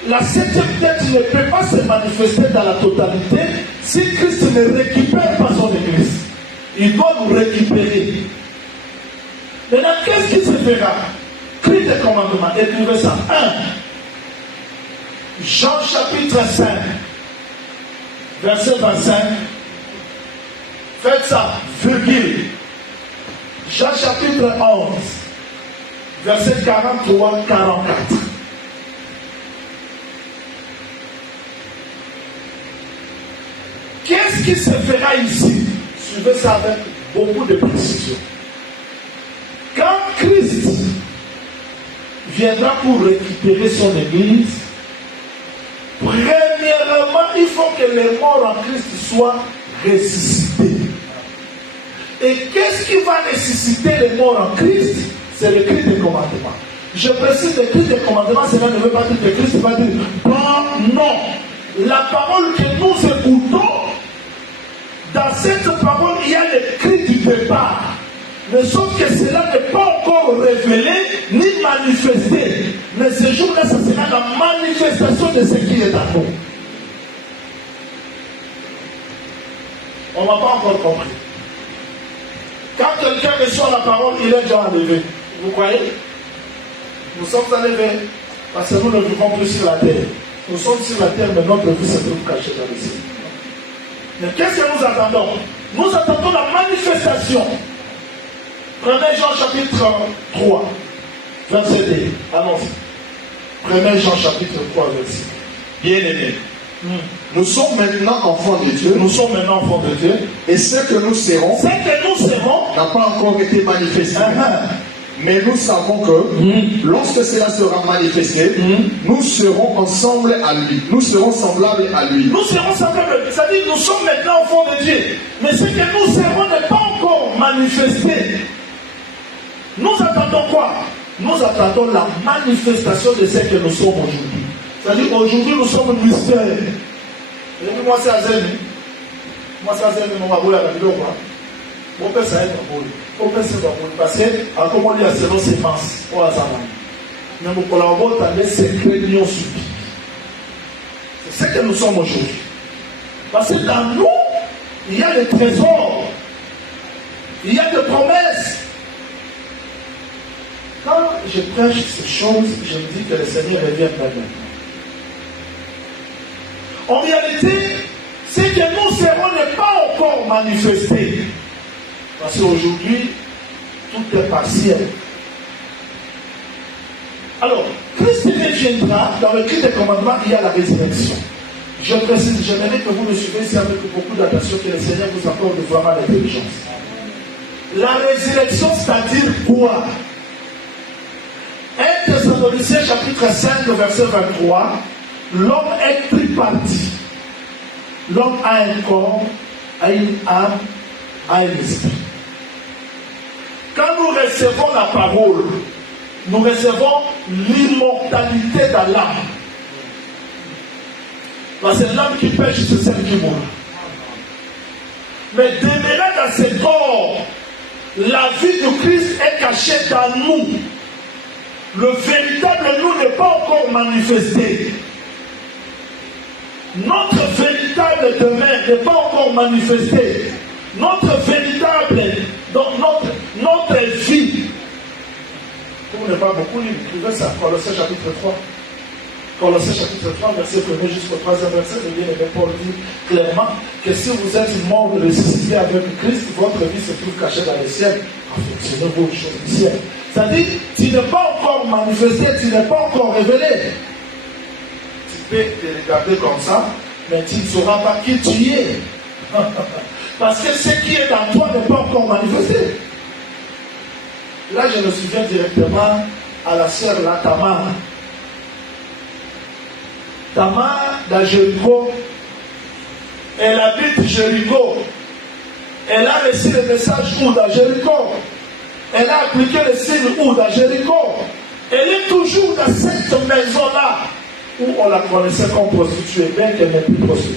la septième tête ne peut pas se manifester dans la totalité si Christ ne récupère pas son église. Il doit nous récupérer. Maintenant, qu'est-ce qui se fera? Cri de commandement, écrivez ça. 1. Jean chapitre 5, verset 25. Faites ça, virgule. Jean chapitre 11, verset 43-44. Qu'est-ce qui se fera ici? Suivez ça avec beaucoup de précision. Quand Christ viendra pour récupérer son église, premièrement, il faut que les morts en Christ soient ressuscités. Et qu'est-ce qui va ressusciter les morts en Christ? C'est le cri de commandement. Je précise, le cri de commandement, cela ne veut pas dire que Christ va dire non. La parole que nous écoutons, dans cette parole, il y a le cri du départ. Mais sauf que cela n'est pas encore révélé ni manifesté. Mais ce jour-là, ça sera la manifestation de ce qui est en nous. On ne m'a pas encore compris. Quand quelqu'un reçoit la parole, il est déjà enlevé. Vous croyez? Nous sommes enlevés parce que nous ne vivons plus sur la terre. Nous sommes sur la terre, mais notre vie se trouve cachée dans le ciel. Mais qu'est-ce que nous attendons? Nous attendons la manifestation. 1 Jean chapitre 3, verset 2. Allons-y. 1 Jean chapitre 3, verset 2. Bien-aimés, nous sommes maintenant enfants de Dieu. Nous sommes maintenant enfants de Dieu. Et ce que nous serons n'a pas encore été manifesté. Mais nous savons que lorsque cela sera manifesté, nous serons ensemble à lui. Nous serons semblables à lui. Nous serons semblables. C'est-à-dire nous sommes maintenant enfants de Dieu. Mais ce que nous serons n'est pas encore manifesté. Nous attendons quoi? Nous attendons la manifestation de ce que nous sommes aujourd'hui. C'est-à-dire aujourd'hui nous sommes un mystère. Et moi c'est Azen. Moi c'est Azen, mon mabou la vidéo quoi. Mon père ça est mabou. Mon père c'est mabou. Parce que à comment on dit à selon ses masses. Oh à Zaman. Mais mon collaborateur t'as des secrets lions subis. C'est ce que nous sommes aujourd'hui. Parce que dans nous, il y a des trésors. Il y a des promesses. Quand je prêche ces choses, je me dis que le Seigneur revient maintenant. En réalité, ce que nous serons n'est pas encore manifesté. Parce qu'aujourd'hui, tout est partiel. Alors, Christ reviendra, dans le cri des commandements, il y a la résurrection. Je précise, j'aimerais que vous me suivez ici avec beaucoup d'attention, que le Seigneur vous accorde vraiment l'intelligence. La résurrection, c'est-à-dire quoi? 1 Thessaloniciens chapitre 5, verset 23, l'homme est tripartite. L'homme a un corps, a une âme, a un esprit. Quand nous recevons la parole, nous recevons l'immortalité de l'âme. Parce que l'âme qui pêche, c'est celle qui mourra. Mais demeurer dans ce corps, la vie de Christ est cachée dans nous. Le véritable nous n'est pas encore manifesté. Notre véritable demain n'est pas encore manifesté. Notre véritable, donc notre vie. Comme on n'est pas beaucoup, il écrivait ça, Colossiens chapitre 3. Colossiens chapitre 3, verset 1 jusqu'au 3e verset, le bien-aimé Paul dit clairement que si vous êtes mort ressuscité avec Christ, votre vie se trouve cachée dans le ciel, en fonctionnant vos choses du ciel. C'est-à-dire, tu n'es pas encore manifesté, tu n'es pas encore révélé. Tu peux te regarder comme ça, mais tu ne sauras pas qui tu es. Parce que ce qui est dans toi n'est pas encore manifesté. Là, je me souviens directement à la sœur Tamar. Tamar, dans Jéricho, elle habite Jéricho. Elle a reçu le message où dans Jéricho. Elle a appliqué le signe où dans Jéricho. Elle est toujours dans cette maison-là où on la connaissait comme prostituée, bien qu'elle n'est plus prostituée.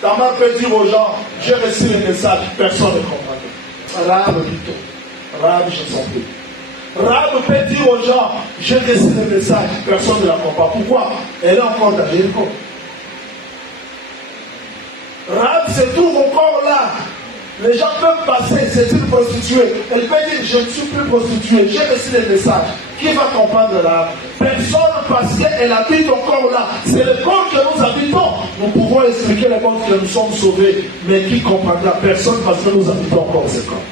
Tamar peut dire aux gens, j'ai reçu le message, personne ne comprend. Rahab plutôt. Rahab, je ne sais plus. Rahab peut dire aux gens, j'ai reçu le message, personne ne la comprend. Pourquoi? Elle est encore dans Jéricho. Rahab se trouve encore là. Les gens peuvent passer, c'est une prostituée. Elle peut dire, je ne suis plus prostituée, j'ai reçu le message. Qui va comprendre là? Personne, parce qu'elle habite encore là. C'est le corps que nous habitons. Nous pouvons expliquer le corps que nous sommes sauvés. Mais qui comprendra? Personne, parce que nous habitons encore ce corps.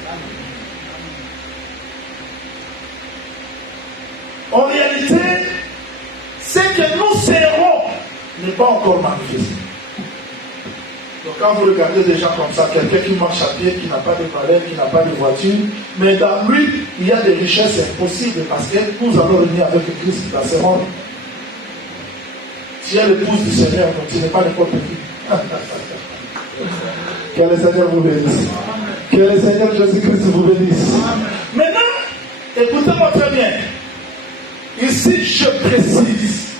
En réalité, ce que nous serons n'est pas encore manifesté. Donc quand vous regardez des gens comme ça, quelqu'un qui marche à pied, qui n'a pas de valeur, qui n'a pas de voiture, mais dans lui, il y a des richesses impossibles parce que nous allons revenir avec Christ dans ce monde. Tu es l'épouse du Seigneur, donc tu n'es pas n'importe qui. Que le Seigneur vous bénisse. Que le Seigneur Jésus-Christ vous bénisse. Maintenant, écoutez-moi très bien. Ici, je précise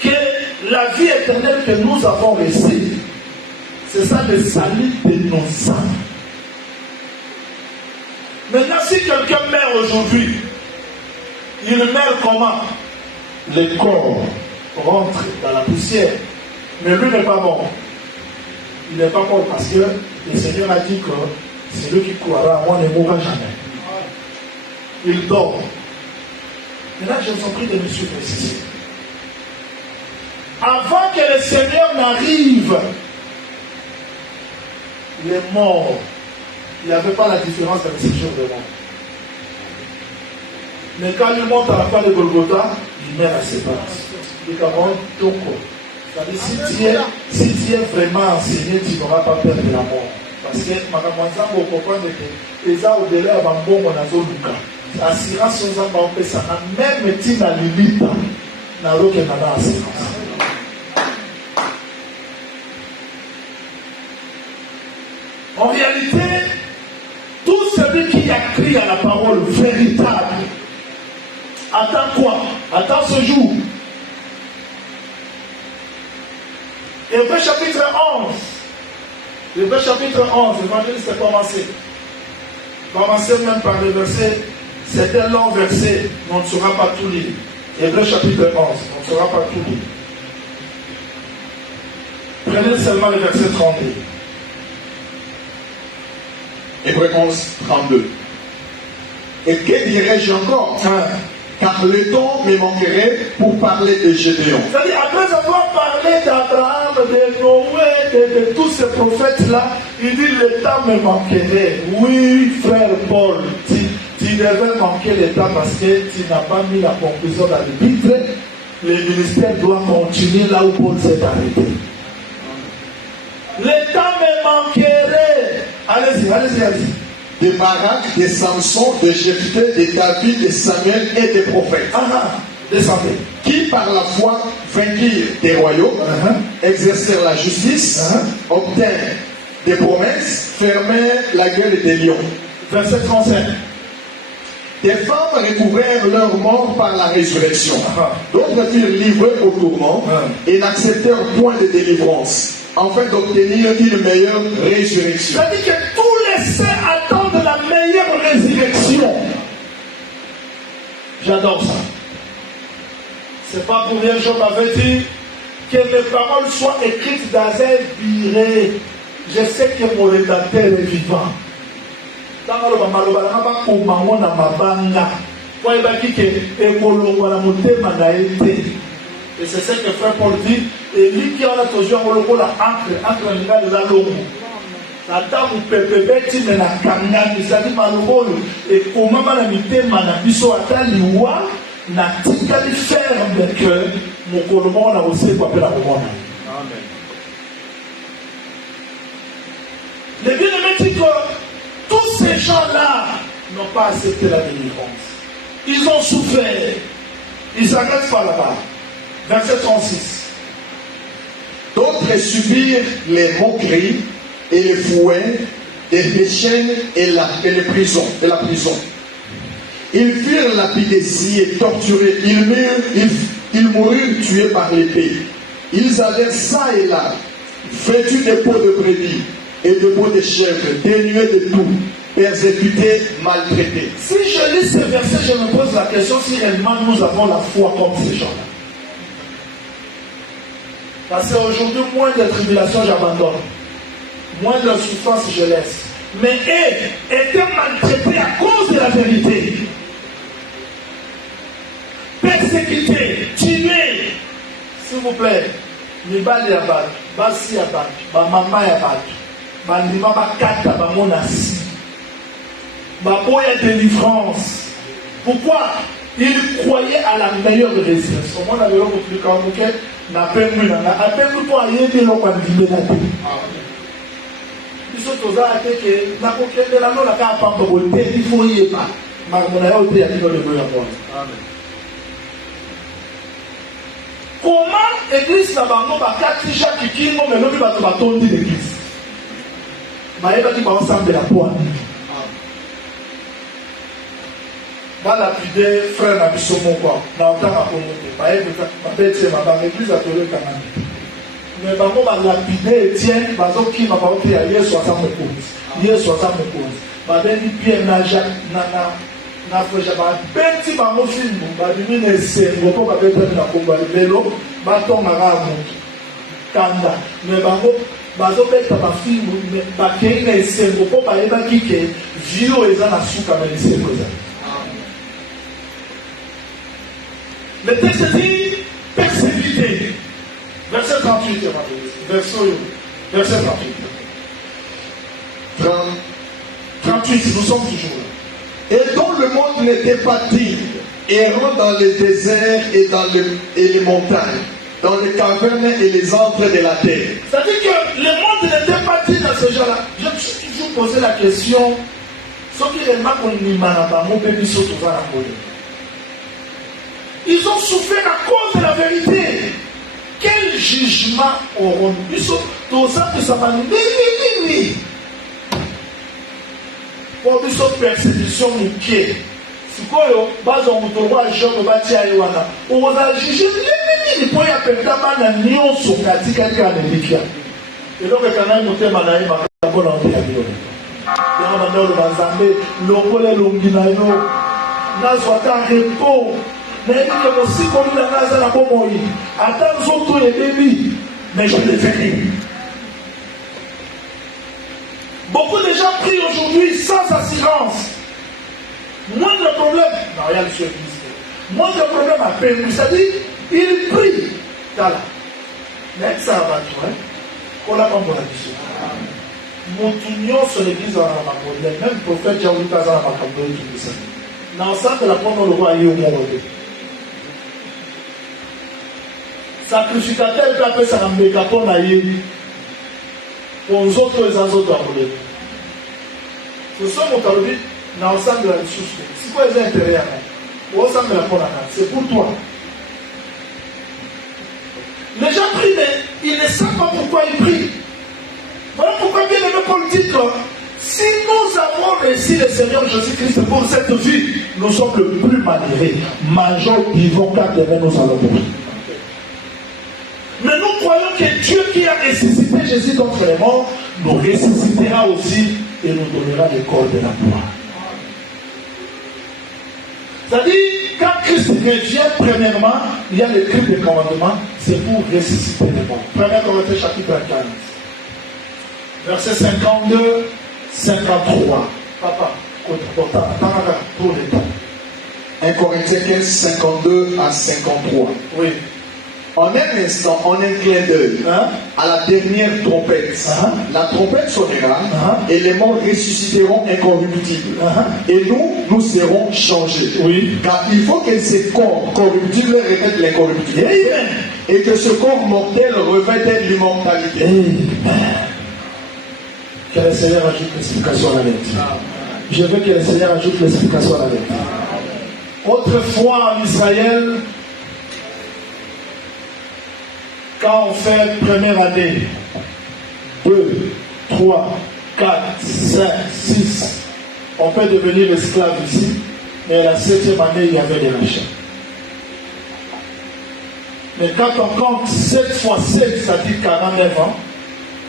que la vie éternelle que nous avons reçue, c'est ça le salut de nos âmes. Maintenant, si quelqu'un meurt aujourd'hui, il meurt comment? Le corps rentre dans la poussière. Mais lui n'est pas mort. Il n'est pas mort parce que le Seigneur a dit que celui qui croira à moi ne mourra jamais. Il dort. Maintenant, je vous en prie de me suivre ici. Avant que le Seigneur n'arrive, les morts, il n'y avait pas la différence dans les séjours des morts. Mais quand il monte à la fin de Golgotha, il meurt à ses places. Il est comme ton corps. C'est-à-dire, si tu es vraiment enseigné, tu n'auras pas peur de la mort. Parce que, Makamanzambo, vous comprenez que les gens au-delà de Bambo, on a Zoluka. Assurance, on peut ça. Même si tu as limite, n'a aucune assurance. En réalité, tout celui qui a crié à la parole véritable, attend quoi? Attend ce jour. Hébreux chapitre 11. Hébreux chapitre 11, l'évangéliste a commencé. Commencez même par le verset. C'est un long verset, on ne saura pas tout lire. Hébreux chapitre 11, on ne saura pas tout lire. Prenez seulement le verset 32. Hébreux 11, 32. Et que dirais-je encore? Car le temps me manquerait pour parler de Gédéon. C'est-à-dire, après avoir parlé d'Abraham, de Noé, de tous ces prophètes-là, il dit le temps me manquerait. Oui, frère Paul, tu devais manquer le temps parce que tu n'as pas mis la conclusion dans l'épître. Le ministère doit continuer là où Paul s'est arrêté. Le temps me manquerait. Allez-y, allez-y, allez-y. de Barak, de Samson, de Jephthé, de David, de Samuel et des prophètes. Descendez. Qui par la foi vainquirent des royaumes, exercèrent la justice, obtinrent des promesses, fermèrent la gueule des lions. Verset 35. Des femmes recouvrèrent leur mort par la résurrection. D'autres furent livrés au tourment et n'acceptèrent point de délivrance, afin d'obtenir une meilleure résurrection. C'est-à-dire que tous les saints attendent la meilleure résurrection. J'adore ça. C'est pas pour rien que Job avait dit que mes paroles soient écrites dans un biré. Je sais que mon rédacteur est vivant. Et c'est ce que frère Paul dit. Et lui qui en a toujours la encre de la longue. La dame pepe beti me na kangani c'est-à-dire malobolo et comment la mitema na biso ataliwa na tikali ferme que mon colombo na aussi quoi la romana. Amen. Les bien-aimés disent que tous ces gens-là n'ont pas accepté la délivrance. Ils ont souffert. Ils s'arrêtent pas là-bas. Verset 36. D'autres subirent les moqueries et les fouets, les chaînes et la prison. Ils furent lapidés et torturés. Ils moururent tués par l'épée. Ils avaient ça et là, vêtus de peaux de brebis et de peaux de chèvres, dénués de tout, persécutés, maltraités. Si je lis ce verset, je me pose la question si réellement nous avons la foi comme ces gens-là. Parce qu'aujourd'hui, moins de tribulations, j'abandonne. Moins de souffrance, je laisse. Mais eux étaient maltraités à cause de la vérité. Persécutés, tués. S'il vous plaît, Nibali Abad, Basi Abad, Bamama Abad, Bandima Bakata, Bamonasi, Baboya délivrance. Pourquoi? Ils croyaient à la meilleure résurrection. Moi, on avait plus qu'un bouquet, n'a pas eu, n'a pas eu pour aller de l'eau quand il est là. Il faut y aller. Comment l'église n'a pas de Jacques qui m'a mais l'homme va tomber l'église. Mais il va dire ensemble de la pointe. Va lapider frère na biso moko na otaka komote ba bete ma ba église a tolé kanani. Mais bango ba lapider Etienne bazoki ma ba ote ya Yesu asamokozi. Yesu asamokozi. Ba bendi Pierre na Jacques na frère ba beti bango filmu ba bimi na esengo po ba bete na komba lelo ba tonga ga moto. Kanda mais bango bazobeta ba filmu ba kei na esengo po ba yeba kike vio eza na suka na esengo eza. Le texte dit persécuté. Verset 38, verset 38. 38, nous sommes toujours là. Et dont le monde n'était pas digne, errant dans les déserts et dans les montagnes, dans les cavernes et les antres de la terre. C'est-à-dire que le monde n'était pas digne à ce genre-là. Je me suis toujours posé la question, ce qui est le mal qu'on y manaba, mon bébé saute au la molle. Ils ont souffert à cause de la vérité. Quel jugement auront-nous? Tout ça, ça va nous dire. Pour nous, cette persécution nous quitte. Si quoi, base en mouton, Job, bâti à Iwana. On a jugé, pour y appeler ta main à Nyon sur Katika qui a l'évikia. Et donc, quand on a monté Manaï, ma bonne envie à Lyon. Et on a dit, le Bazamé, le Longinayo, n'a soit un repos. Mais je l'ai fait. Beaucoup de gens prient aujourd'hui sans assurance. Moins de problèmes. Non, il y a le sujet. Moins de problèmes à peine. C'est-à-dire, ils prient. Mais ça va tout. On l'a pas pour la question. Mon union sur l'église dans la modèle. Même le prophète Jaouli Kazan a pas compris tout ça. Dans ça, que la première le roi est au monde. Sacrificateur peut appeler ça un mégaphone à Yéli. Pour nous autres, les autres à voler. Nous sommes au Kaloubi, dans l'ensemble de la ressource. C'est quoi les intérêts? C'est pour toi. Les gens prient, mais ils ne savent pas pourquoi ils prient. Voilà pourquoi, bien aimé Paul dit que si nous avons réussi le Seigneur Jésus-Christ pour cette vie, nous sommes le plus malheureux. Mangeons, vivons, car demain nous allons mourir. Mais nous croyons que Dieu qui a ressuscité Jésus d'entre les morts nous ressuscitera aussi et nous donnera le corps de la gloire. C'est-à-dire, quand Christ revient, premièrement, il y a le cri de commandement, c'est pour ressusciter les morts. 1 Corinthiens chapitre 15. Verset 52, 53. Papa, pour les temps. 1 Corinthiens 15, 52 à 53. Oui. En un instant, en un clin d'œil, à la dernière trompette, la trompette sonnera et les morts ressusciteront incorruptibles. Et nous serons changés. Oui. Car il faut que ce corps corruptible revête l'incorruptibilité et que ce corps mortel revête l'immortalité. Que le Seigneur ajoute l'explication à la lettre. Je veux que le Seigneur ajoute l'explication à la lettre. Autrefois en Israël, quand on fait première année, 2, 3, 4, 5, 6, on peut devenir esclave ici, mais à la 7e année, il y avait des rachats. Mais quand on compte 7 fois 7, c'est-à-dire 49 ans,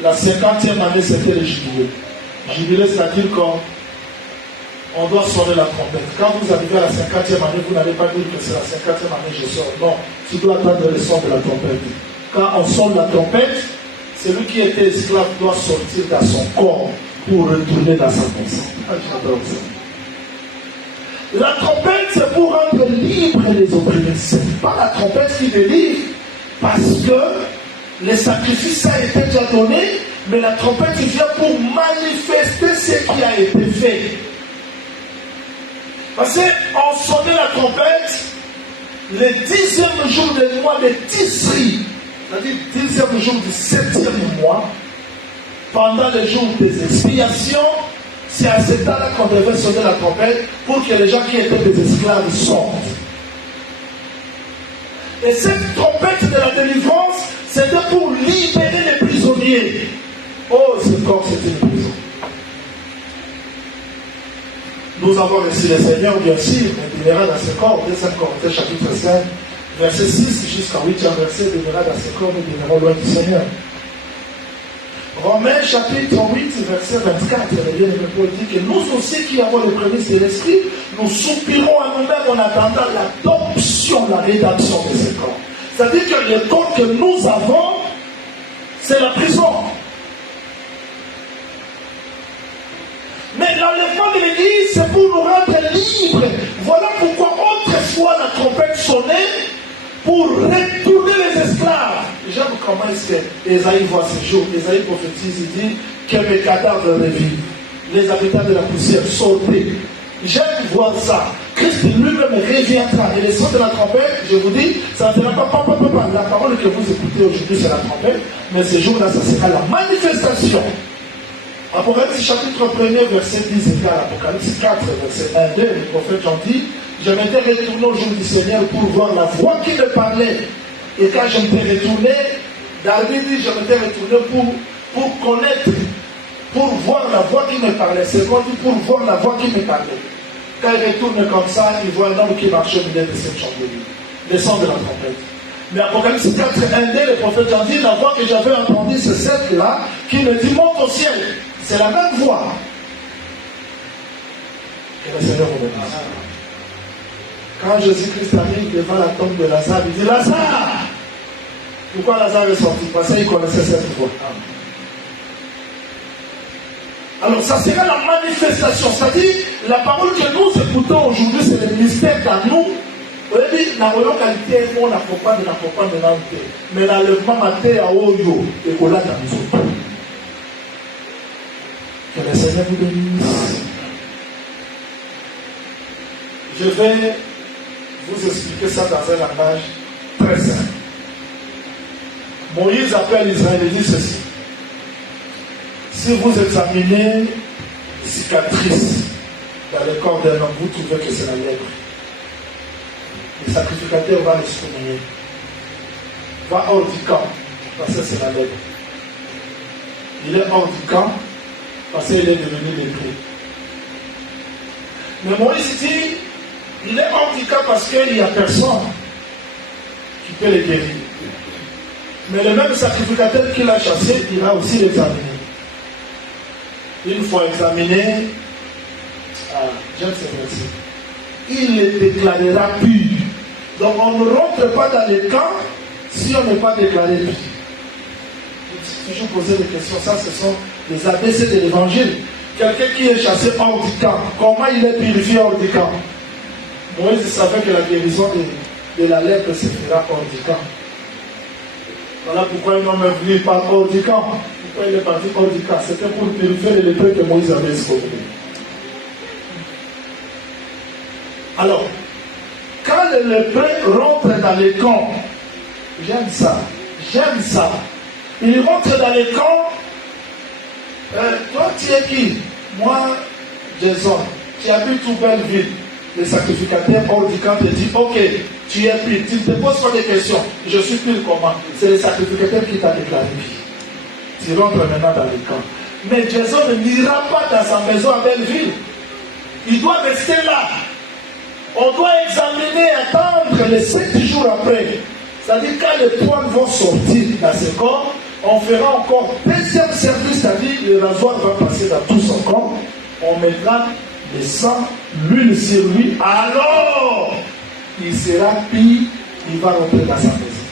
la 50e année, c'était le jubilé. Jubilé, c'est-à-dire qu'on doit sonner la trompette. Quand vous arrivez à la 50e année, vous n'allez pas dire que c'est la 50e année que je sors. Non, tu dois attendre le son de la trompette. Quand on sonne la trompette, celui qui était esclave doit sortir dans son corps pour retourner dans sa maison. J'adore ça. La trompette, c'est pour rendre libre les opprimés. Ce n'est pas la trompette qui délivre, parce que le sacrifice a été déjà donné, mais la trompette il vient pour manifester ce qui a été fait. Parce qu'on sonnait la trompette le 10e jour du mois de Tisri, c'est-à-dire 10e jour du 7e mois, pendant les jours des expiations. C'est à ce temps-là qu'on devait sonner la trompette pour que les gens qui étaient des esclaves sortent. Et cette trompette de la délivrance, c'était pour libérer les prisonniers. Oh, ce corps, c'était une prison. Nous avons reçu le Seigneur, bien sûr, mais demeura dans ce corps. 2 Corinthiens chapitre 5, verset 6 jusqu'à 8e verset, demeura dans ce corps, nous demeurons loin du Seigneur. Romains chapitre 8, verset 24, le bien-aimé Paul dit que nous aussi qui avons les prémices de l'esprit, nous soupirons à nous-mêmes en attendant l'adoption, la rédaction de ce corps. C'est-à-dire que le corps que nous avons, c'est la prison. Mais l'enlèvement de l'Église, c'est pour nous rendre libres. Voilà pourquoi autrefois la trompette sonnait pour retourner les esclaves. J'aime comment est-ce que Esaïe voit ce jour. Esaïe prophétise, il dit que mes cadavres revivent. Les habitants de la poussière sortez. J'aime voir ça. Christ lui-même reviendra. Et le son de la trompette, je vous dis, ça ne sera pas. La parole que vous écoutez aujourd'hui, c'est la trompette. Mais ce jour-là, ça sera la manifestation. Apocalypse chapitre 1er, verset 10 égale Apocalypse 4, verset 1, 2, le prophète Jean dit, je m'étais retourné au jour du Seigneur pour voir la voix qui me parlait. Et quand je m'étais retourné, David dit, je m'étais retourné pour connaître, pour voir la voix qui me parlait. C'est quoi dit pour voir la voix qui me parlait. Quand il retourne comme ça, il voit un homme qui marchait au milieu de cette chandelier. Le son de la trompette. Mais Apocalypse 4, 1, 2, le prophète Jean dit, la voix que j'avais entendue, c'est celle-là qui me dit, monte au ciel. C'est la même voix. Que le Seigneur vous bénisse. Quand Jésus-Christ arrive devant la tombe de Lazare, il dit, Lazare! Pourquoi Lazare est sorti? Parce qu'il connaissait cette voix. Alors ça sera la manifestation. C'est-à-dire, la parole que nous écoutons aujourd'hui, c'est le mystère dans nous. Vous avez dit, la qualité, on n'a pas de l'entrée. Mais l'enlèvement maté à Oyo, et qu'on l'a dans nous autres. Que le Seigneur vous bénisse. Je vais vous expliquer ça dans un langage très simple. Moïse appelle Israël et dit ceci. Si vous examinez cicatrice dans le corps d'un homme, vous trouvez que c'est la lèpre. Le sacrificateur va le souligner. Va hors du camp, parce que c'est la lèpre. Il est hors du camp, parce qu'il est devenu lépreux. Mais Moïse dit, il est hors du camp parce qu'il n'y a personne qui peut le guérir. Mais le même sacrificateur qui l'a chassé, il va aussi l'examiner. Une fois examiné, j'aime ce verset, il le déclarera pur. Donc on ne rentre pas dans les camps si on n'est pas déclaré pur. Toujours poser des questions, ça ce sont les ABC de l'évangile. Quelqu'un qui est chassé hors du camp, comment il est purifié hors du camp? Moïse savait que la guérison de la lèpre se fera hors du camp. Voilà pourquoi un homme est venu par hors du camp. Pourquoi il est parti hors du camp? C'était pour purifier les lépreux que Moïse avait sauvés. Alors, quand les lépreux rentrent dans les camps, j'aime ça. Ils rentrent dans les camps. Toi, tu es qui? Moi, Jason. Tu habites tout Belleville. Le sacrificateur hors du camp te dit, ok, tu es pur. Tu ne te poses pas de questions. Je suis pur comment? C'est le sacrificateur qui t'a déclaré pur. Tu rentres maintenant dans les camps. Mais Jason n'ira pas dans sa maison à Belleville. Il doit rester là. On doit examiner, attendre les 7 jours après. C'est-à-dire quand les poils vont sortir dans ce corps, on fera encore deuxième service, c'est-à-dire le rasoir va passer dans tout son corps. On mettra le sang, l'huile sur lui. Alors, il sera pur, il va rentrer dans sa maison.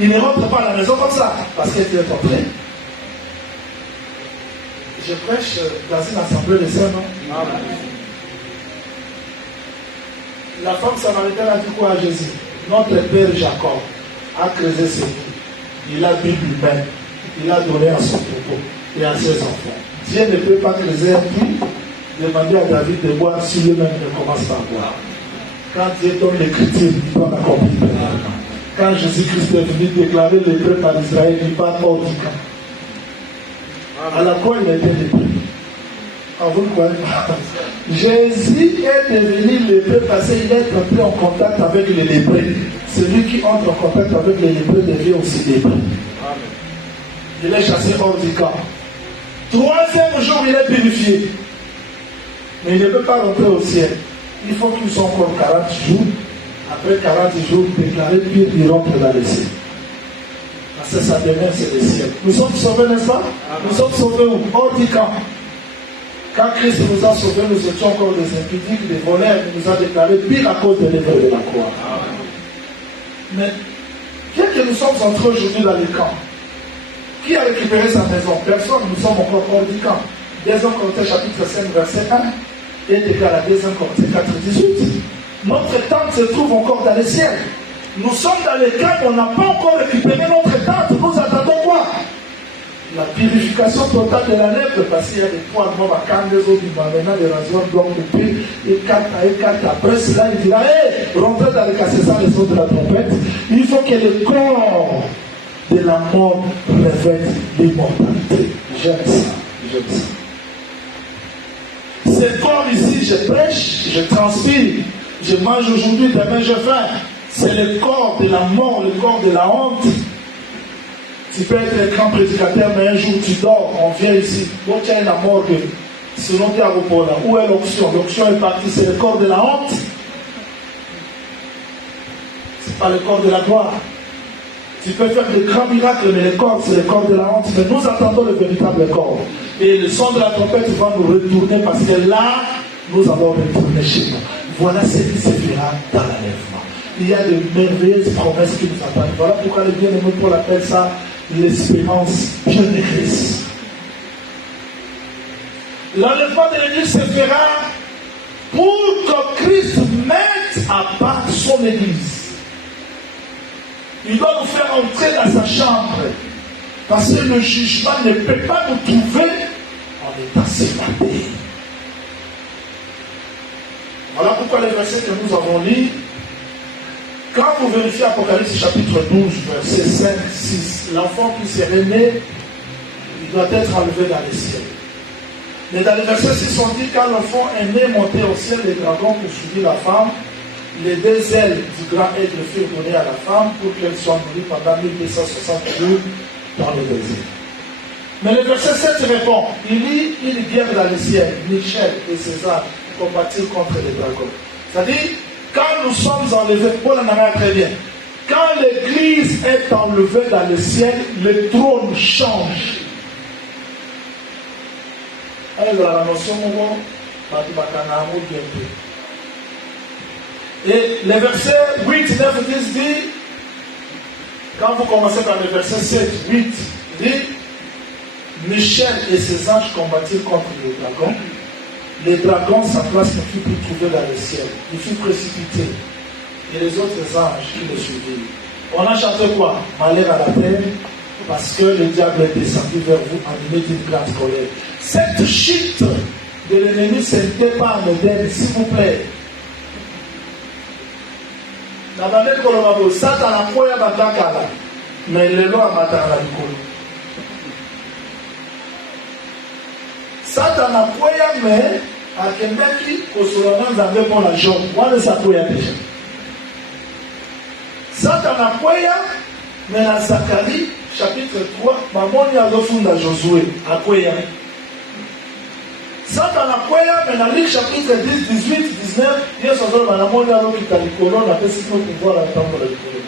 Il ne rentre pas à la maison comme ça, parce qu'il est entré. Je prêche dans une assemblée de saints, non? La femme samaritaine a dit quoi à Jésus? Notre père Jacob a creusé ce puits. Il a bu lui-même. Il a donné à son troupeau et à ses enfants. Dieu ne peut pas creuser un puits, demander à David de boire si lui-même ne commence pas à boire. Quand Dieu donne l'écriture, il doit l'accomplir. Quand Jésus-Christ est venu déclarer les prêtres à Israël, il part hors du camp. À la quoi il a été lépreux? Vous ne croyez pas? Jésus est devenu lépreux parce qu'il est entré en contact avec les lépreux. Celui qui entre en contact avec les lépreux devient aussi lépreux. Il est chassé hors du camp. 3e jour, il est purifié. Mais il ne peut pas rentrer au ciel. Il faut qu'il soit encore 40 jours. Après 40 jours, déclaré pur, il rentre dans le ciel. Parce que ça devient, c'est le ciel. Nous sommes sauvés, n'est-ce pas? Nous sommes sauvés où? Hors du camp. Quand Christ nous a sauvés, nous étions encore des impudiques, des voleurs, il nous a déclaré pire à cause de l'œuvre de la croix. Mais, bien que nous sommes entrés aujourd'hui dans les camps, qui a récupéré sa maison? Personne, nous sommes encore hors du camp. 2 Corinthiens chapitre 5, verset 1, et déclare à 2 Corinthiens 4, 18. Notre tente se trouve encore dans le ciel. Nous sommes dans les camps, on n'a pas encore récupéré notre tente. Nous attendons quoi? La purification totale de la lèpre, parce qu'il y a des poids morts à quand les autres, maintenant les rasoirs doivent couper, et 4 après cela, il dira, hey, rentrez dans le cassezan, les autres de la trompette. Il faut que le corps de la mort revête l'immortalité. J'aime ça. Ce corps ici, je prêche, je transpire, je mange aujourd'hui, demain je faim. C'est le corps de la mort, le corps de la honte. Tu peux être un grand prédicateur, mais un jour tu dors, on vient ici. Donc tu as la morgue, sinon tu es à repos là. Où est l'onction? L'onction est partie, c'est le corps de la honte. C'est pas le corps de la gloire. Tu peux faire de grands miracles, mais le corps, c'est le corps de la honte. Mais nous attendons le véritable corps. Et le son de la trompette va nous retourner parce que là, nous allons retourner chez nous. Voilà ce qui se fera dans l'enlèvement. Il y a de merveilleuses promesses qui nous attendent. Voilà pourquoi le bien-aimé Paul appelle ça l'espérance bien de Christ. L'enlèvement de l'église se fera pour que Christ mette à part son église. Il doit nous faire entrer dans sa chambre. Parce que le jugement ne peut pas nous trouver en étant séparés. Voilà pourquoi les versets que nous avons lus, quand vous vérifiez Apocalypse chapitre 12, verset 5, 6, l'enfant qui serait né, il doit être enlevé dans les cieux. Mais dans le verset 6, on dit quand l'enfant est né monté au ciel, les dragons poursuivirent la femme. Les deux ailes du grand aigle furent données à la femme pour qu'elle soit nourrie pendant 1260 jours dans le désert. Mais le verset 7 répond, il dit, il vient dans le ciel, Michel et César combattirent contre les dragons. C'est-à-dire, quand nous sommes enlevés, Paul en a très bien, quand l'église est enlevée dans le ciel, le trône change. Alors, la notion, et les versets 8, 9, 10 dit, quand vous commencez par le verset 7, 8, dit, Michel et ses anges combattirent contre les dragons. Les dragons, sa place ne fut plus trouvée dans le ciel. Il fut précipité. Et les autres anges qui le suivirent. On a chanté quoi? Malheur à la terre, parce que le diable est descendu vers vous, animé d'une grande colère. Cette chute de l'ennemi, ce n'était pas anodine, s'il vous plaît. Nabande kolomabo, Satan a koya batakala, mais le loi matala likolo. Satan a koya, mais a kembeki kosolana nzambe pour la Job. Wana sa koya déjà. Satan a koya, mais dans Zacharie, chapitre 3, mamoni a refunda Josué, a koya. Satan a koya, mais dans Luc chapitre 10, 18, 19, Dieu s'en donne à la moni a l'hôpital Nicolas, on a fait ce qu'il faut pouvoir la temple de Nicolas.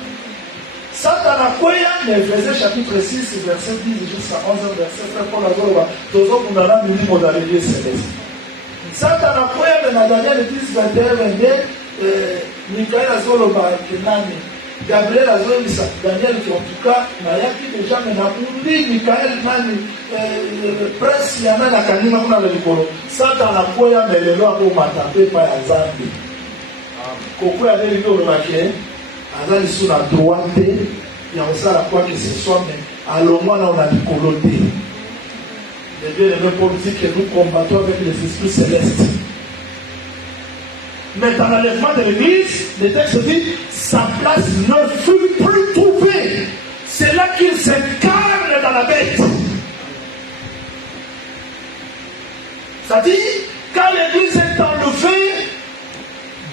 Satan a koya, mais Éphésiens chapitre 6, verset 10 jusqu'à 11, verset 13, pour la gloire, toujours pour la nuit modalité céleste. Satan a koya, mais dans Daniel 10, 21, 22, Michael a zoloba, Kenani, Gabriel a zolisa, Daniel qui en tout cas, n'a rien qui déjà, mais n'a oublié Michael, Nani, presse, Yana, la Kanima, on a le Nicolo. Satan a koya, mais le loi pour m'attaquer par Azambi. Koko a dit le maquet, Azambi sous la droite, il y a aussi la quoi que ce soit, mais à l'homme, on a du coloté. Les bien-aimés politiques que nous combattons avec les esprits célestes. Mais dans l'enlèvement de l'église, le texte dit, sa place ne fut plus trouvée. C'est là qu'il s'incarne dans la bête. C'est-à-dire, quand l'église est enlevée,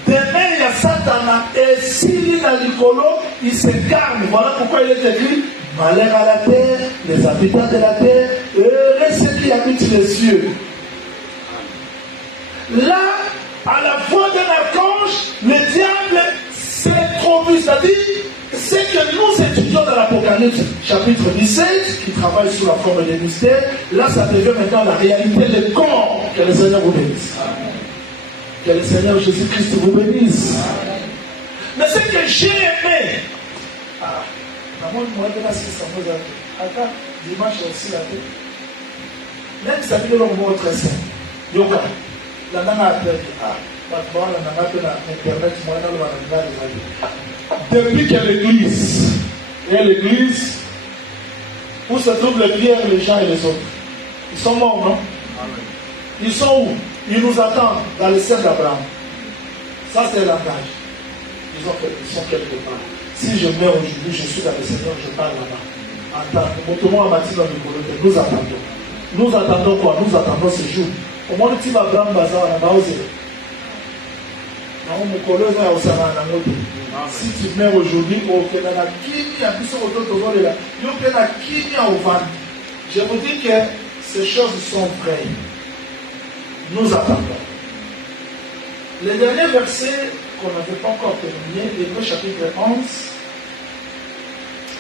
demain il y a Satan et s'il est dans l'icolo, il s'incarne. Voilà pourquoi il est écrit, malheur à la terre, les habitants de la terre, et ceux qui habitent les cieux. Là, à la voix d'un archange, le diable s'est trouvé, c'est-à-dire, c'est que nous étudions dans l'Apocalypse, chapitre 17, qui travaille sous la forme des mystères, là ça devient maintenant la réalité des corps. Que le Seigneur vous bénisse. Que le Seigneur Jésus-Christ vous bénisse. Mais ce que j'ai aimé, dimanche aussi, même si ça veut dire le très saint, yoga. La depuis que l'église est l'église où se trouvent les pierres, les gens et les autres, ils sont morts, non? Ils sont où? Ils nous attendent dans le ciel d'Abraham. Ça c'est le langage. Ils sont quelque part. Si je meurs aujourd'hui, je suis dans le Seigneur, je parle là-bas. Nous attendons. Nous attendons quoi? Nous attendons ce jour. Au moins, tu vas Abraham Bazar, on va oser. Si tu meurs aujourd'hui, je vous dis que ces choses sont vraies. Nous attendons. Le dernier verset qu'on n'avait pas encore terminé, Hébreux chapitre 11,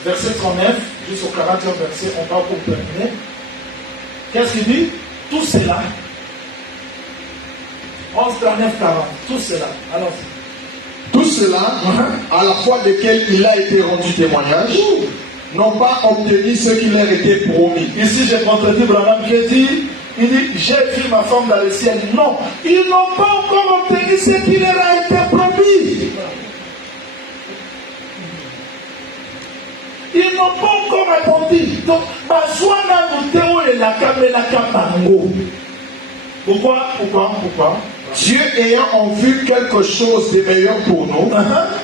verset 39, jusqu'au 40e verset, on va pour terminer. Qu'est-ce qu'il dit? Tout cela. 11, 39, 40. Tout cela. Alors, tout cela, à la fois desquels il a été rendu témoignage, n'ont pas obtenu ce qui leur était promis. Ici, j'ai contredit Branham qui dit, il dit, j'ai vu ma femme dans le ciel. Non, ils n'ont pas encore obtenu ce qui leur a été promis. Ils n'ont pas encore répondu. Donc, pourquoi? Dieu ayant en vue quelque chose de meilleur pour nous,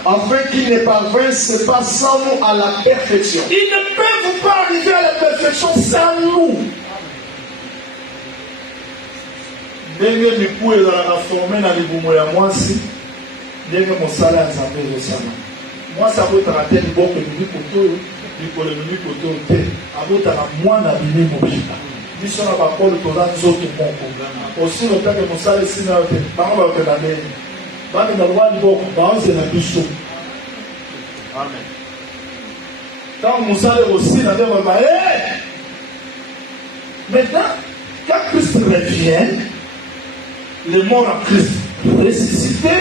afin qu'ils ne parvinssent pas sans nous à la perfection. Ils ne peuvent pas arriver à la perfection sans nous. ndenge miku ezalaka forme na libumu ya mwasi ndenge mosala ya nzambe ezosala mwasi abotaka te liboko elubi kotoyo likolo elubi kotoyo te abotaka mwana bimi mobika biso na bakolo toza nzoto moko osi lotake mosala esina yo te bango bayokela ndenge bakenda loba liboko baozela biso amen ntango mosala ekosila nde baba maintenant quand Christ revient le mort en Christ ressuscité,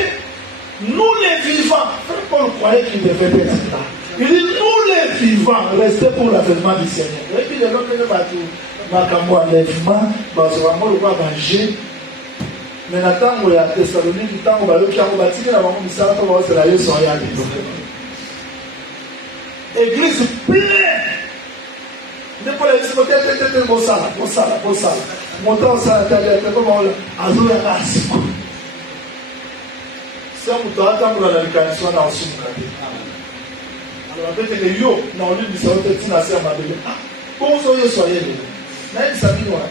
nous les vivants, frère Paul croyait qu'il devait être là. Il dit nous les vivants, restez pour l'avènement du Seigneur. Et puis les autres, ils vont enlèvement, ils vont manger. Mais maintenant, il y a Thessalonique, il y a des gens qui ont bâti, il y a des gens qui ont Église pleine. Ne pas les dire que bon ça. Montant ça, comme on a joué à si on doit attendre la réincarnation dans ce monde. Alors peut-être que yo, dans l'une des autres petits nations m'a dit comment soyez même ça dit ouais.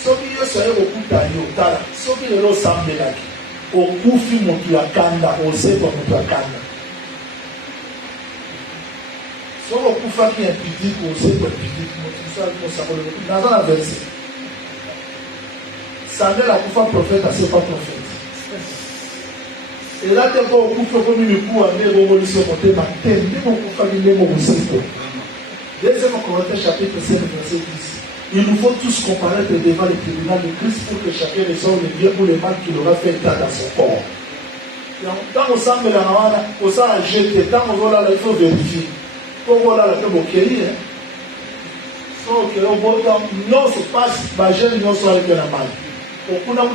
Soki yo soyez au coup d'ayo, tala. Soki le semble là. Au coup fi motu ya kanda, au sebo motu ya kanda. Soki au coup fa qui implique au sebo implique motu ça nous ça le dans la verset. Samuel a kufa prophète à ce pas prophète. Et là, tu as au kufa comme une coup à mes révolutions montées ma tête, mais mon kufa qui n'est mon seigneur. Deuxième Corinthiens chapitre 5 verset 10. Il nous faut tous comparaître devant le tribunal de Christ pour que chacun reçoive le bien ou le mal qu'il aura fait état dans son corps. Quand on semble la rana, on s'en jeté, quand on voit là, il faut vérifier. Quand on voit là, il faut vérifier. Non, se passe, ma jeune non soit avec la mal. Au coup d'un temps,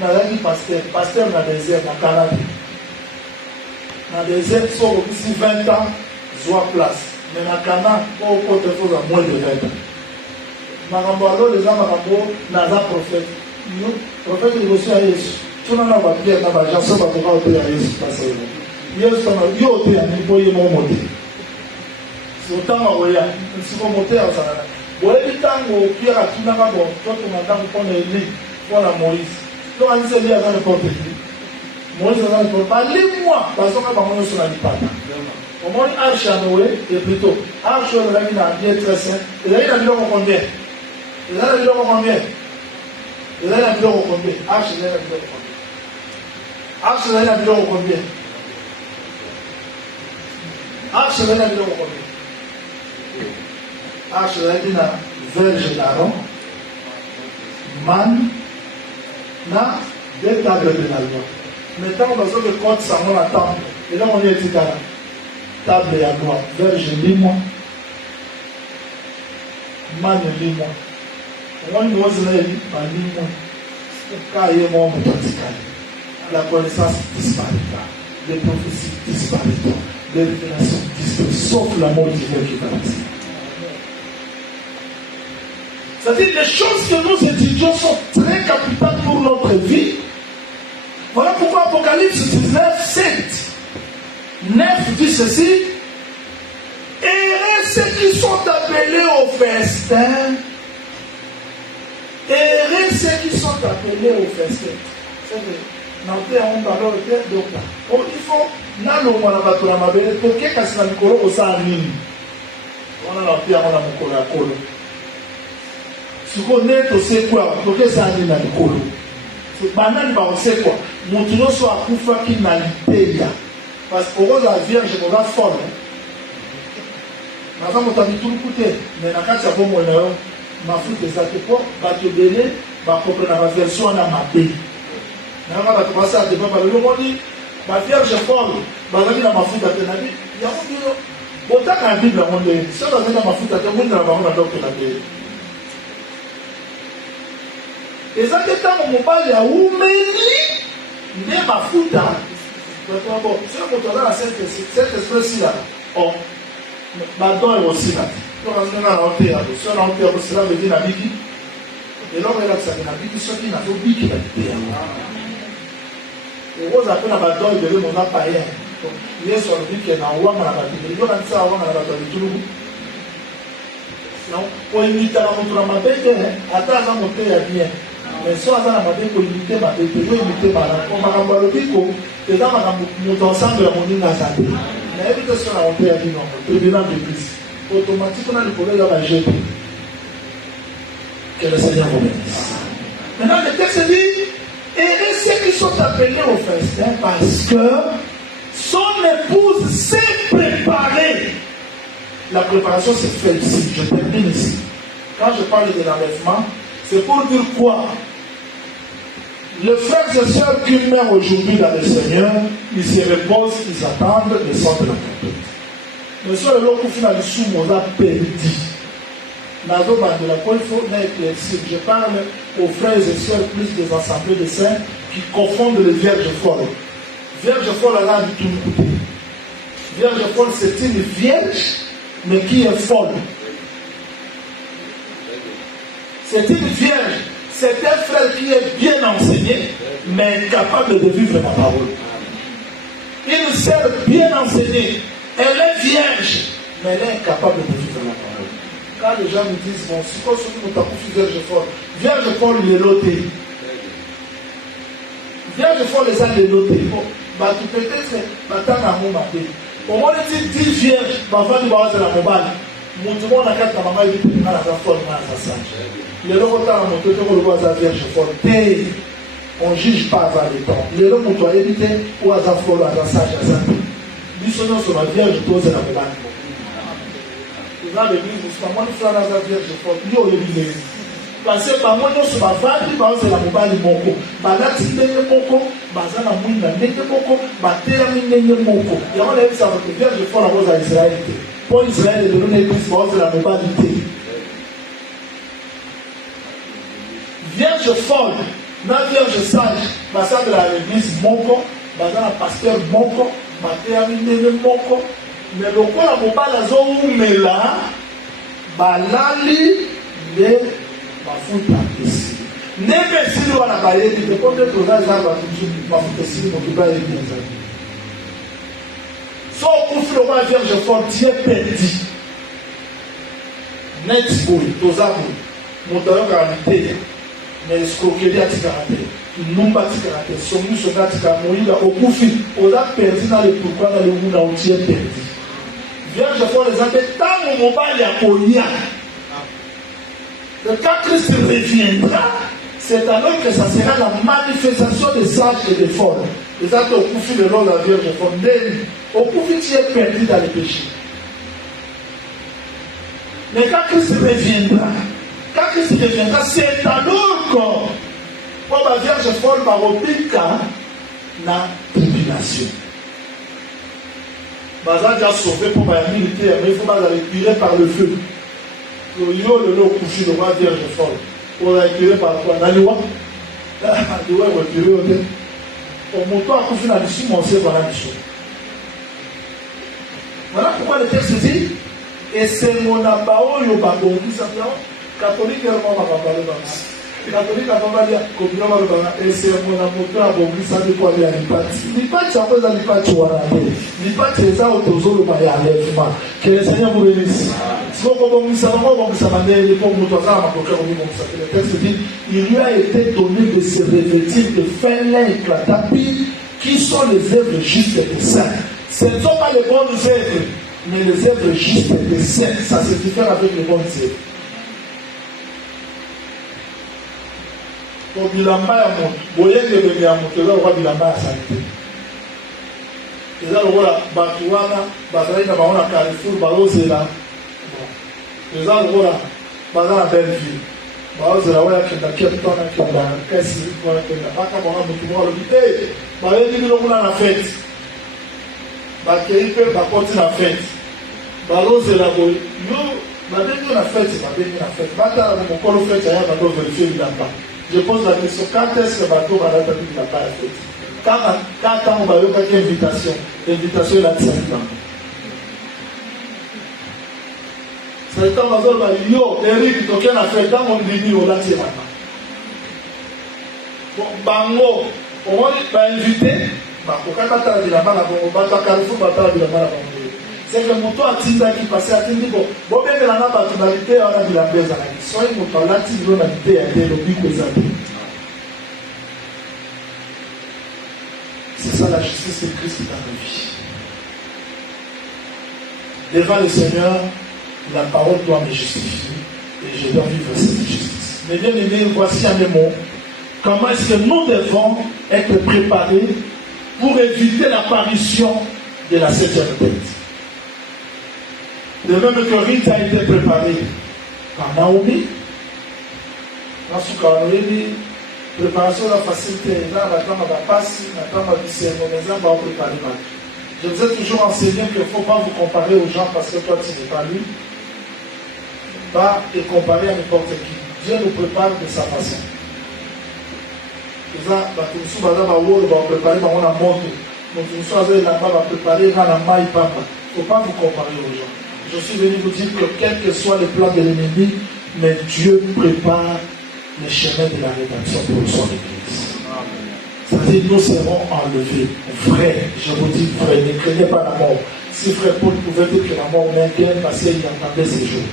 on a dit pasteur dans le désert, dans le Canada. Dans le désert, ils sont ici 20 ans, soit place. Mais dans le Canada, on peut faire moins de 20 ans. Marambalo, les gens Marambo, Naza prophète. Le prophète il reçoit à Jésus. Tout le monde va dire, dans la chanson, va pouvoir ôter à Jésus. Jésus, il y a ôté à niveau, il y a mon modèle. C'est autant à Roya. Si vous montez à ça, vous avez dit que Pierre a tout d'abord, toi, tu m'as dit qu'on est libre pour la Moïse. Donc, on s'est dit à n'importe qui. Moïse a dit, parlez-moi, parce qu'on va m'en sur la lipata. Au moins, Arche à Noé, et plutôt, Arche, il a mis un bien très simple. Il a mis un combien? Il a mis un combien? Il a mis un combien? Arche, il a mis un combien? Arche, il a mis un combien? Arche, il a mis un combien? Arche, il a dit la Vierge d'Aaron, man, na, deux tables de la loi. Maintenant, on va dire que quand ça monte la table, et là on est dit à la table et à loi, Vierge, lis-moi, man, lis-moi. On nous a dit, lis-moi, car il y a mon pratique. La connaissance disparaîtra, les prophéties disparaîtront, les révélations disparaîtront, sauf l'amour divin qui va rester. C'est-à-dire les choses que nous étudions sont très capitales pour notre vie. Voilà pourquoi Apocalypse 19, 7, 9 dit ceci. Et ceux qui sont appelés au festin. Et ceux qui sont appelés au festin. C'est-à-dire, on parle de terre donc là. Il faut, on a si on est au séquoia, il faut que ça aille dans le colo. Banane va au séquoia. Mon tour soit à Koufa qui n'a l'idée. Parce que pour la Vierge, on va folle. Ma femme m'a dit tout le côté. Mais la carte, c'est bon, ma foute des atépots, va te donner, va prendre la version à ma pays. On va commencer à débattre. Le monde dit, ma Vierge folle, va aller dans ma foute à Tenabi. Il y a un peu. Autant qu'un Bible, on dit, si on va aller dans ma foute à Tenabi, on va aller dans la pays. Et ça, c'est quand on parle de Oumeli, de Mafuta. Bon, si on est dans cette espèce-là, on est aussi là. Donc, on est dans l'enterre. Si on est dans l'enterre, c'est là, on est dans la Biki. Et là, on est là, c'est dans la Biki, ce qui n'a pas Biki là. Et on appelle la bataille de mon appareil. Il est sur le Biki, il y a un roi dans la bataille. Il y a un roi dans la bataille de Toulouse. Non, pour imiter la montre à ma bête, attends, on monte à bien. Mais si on a la madame pour imiter ma tête, toujours imiter ma langue. On m'a ramené le pico, et dans ma montre ensemble, on dit Nazaré. Mais évitez ce qu'on a honte à dire non, le tribunal de Christ. Automatiquement, le problème va jeter. Que le Seigneur vous bénisse. Maintenant, le texte dit, et ceux qui sont appelés au festin parce que son épouse s'est préparée. La préparation se fait ici. Je termine ici. Quand je parle de l'enlèvement, c'est pour dire quoi? Les frères et sœurs qui meurent aujourd'hui dans le Seigneur, ils se reposent, ils attendent le son de la trompette. Mais sur le lot où finalement on a perdu. Je parle aux frères et sœurs plus des assemblées de saints qui confondent les vierges folles. Vierge folle, elle a du tout le côté. Vierge folle, c'est une vierge, mais qui est folle. C'est une vierge, c'est un frère qui est bien enseigné, mais capable de vivre la parole. Une sœur bien enseignée, elle est vierge, mais elle est incapable de vivre la parole. Quand les gens me disent, bon, si on se dit, on vierge folle, il est loté. Vierge folle, les gens les lotés. Bah, tu peux être, maintenant, à mon matin. Au moins, il dit 10 vierges, ma femme, il va avoir la mobile. Mon tout le monde a quatre maman, il dit, à la folle, à la sage. Les gens qui ont monté, on le voit à la vierge folle. On ne juge pas avant le temps. Les gens qui ont évité, ou à la folle, à la sage, à la sage. Ils sont sur la vierge, pose la mobile. Dans l'église, moi, je suis à la vierge folle. Lui, on est parce que par moi, je suis à la c'est la mobile moko. Balati ndenge moko, bazana mwina ndenge moko, batela ndenge moko. Il y a un élève, ça va te vierge folle à cause d'Israël. Pour Israël, de donner l'église, c'est la mobile. Vierge folle, la vierge sage, bazana de l'église moko, bazana pasteur moko, batela ndenge moko. Mais le quoi la mobile azomela balali le mafuta ici. Nebe sili wana bayeli de côté de la zamba mafuta ici mokiba yebi nzali. So kufi le roi vierge folle tie perdu. Net boy tozabu motayo karate mais escroquerie atikarate. Numba atikarate somu sonati kamoila okufi oza perdu dans le pourquoi dans le monde entier perdu. Vierge folle les appelle tant mon mobile à Koya. Le quand Christ reviendra, c'est alors que ça sera la manifestation des sages et des folles. Les actes au couffin de l'eau de la Vierge folle. Au couffin, tu es perdu dans le péché. Mais quand Christ reviendra, c'est alors que pour la Vierge folle va repiquer la tribulation. Bazar déjà sauvé pour ma militaire, mais il faut pas la retirer par le feu. Le yo le lot couché de roi vierge folle. On l'a retiré par quoi? Naliwa? Naliwa est retiré au dé. Au montant à coucher dans l'issue, mon sait voilà l'issue. Voilà pourquoi le texte dit, et c'est mon abao yo babongi ça bien. Catholique est vraiment ma parole dans ça. Catholique a pas dit comme nous on et c'est mon amour à bongi ça de quoi bien il pas ça cause il pas tu vois il pas c'est ça au tozo le bail enlèvement que le Seigneur vous bénisse. Si on bongi ça va il faut nous toi ça ma coquille comme ça le texte dit il lui a été donné de se revêtir de fin lin éclatant qui sont les œuvres justes des saints. Ce ne sont pas les bonnes œuvres mais les œuvres justes des saints. Ça se diffère avec les bonnes œuvres. Pour bilamba ya moto boyenge bebe ya moto eza lokwa bilamba ya salite eza lokola bato wana bazali na bango na Carrefour balozela eza lokola baza na Belleville balozela oyo akenda Cape Town akenda kasi wana kenda baka bango moto moko alobi bayebi bino kuna na fete bakei mpe bakoti na fete balozela boye yo babengi na fete batala na mokolo fete aya bato verifie bilamba. Je pose la question, quand est-ce que le bateau va être mis la part quand on va y avoir une invitation, l'invitation est là de 5 ans. C'est quand on va dire, yo, Eric, tu as fait dans mon dîner au latin. Bon, bango, on va inviter, pour quand tu as dit la balle, on va faire Carrefour, on va faire la balle. C'est que mon toit a dit qui passait à Tindi. Bon, bien que la nationalité, on a dit la baisse à la question. Soyez mon toit là, Tindi, on a dit à des lobbies que ça dit. ça la justice de Christ dans nos vies. Devant le Seigneur, la parole doit me justifier et je dois vivre cette justice. Mes bien-aimés, voici un mot. Comment est-ce que nous devons être préparés pour éviter l'apparition de la septième bête? De même que Ruth a été préparée par Naomi, dans ce cas, préparation de la facilité, là, maintenant, on va passer, maintenant, on va discerner, mais là, on va préparer. Je vous ai toujours enseigné qu'il ne faut pas vous comparer aux gens parce que toi, tu n'es pas lui. Pas te comparer à n'importe qui. Dieu nous prépare de sa façon. C'est ça, on va préparer, on a monté. Donc, une fois là-bas, on va préparer, on a maille, papa. Il ne faut pas vous comparer aux gens. Je suis venu vous dire que quel que soit le plan de l'ennemi, mais Dieu prépare le chemin de la rédemption pour son Église. C'est-à-dire, nous serons enlevés. Vrai, je vous dis vrai, ne craignez pas la mort. Si frère Paul pouvait dire que la mort m'inquiète parce qu'il entendait ces jours.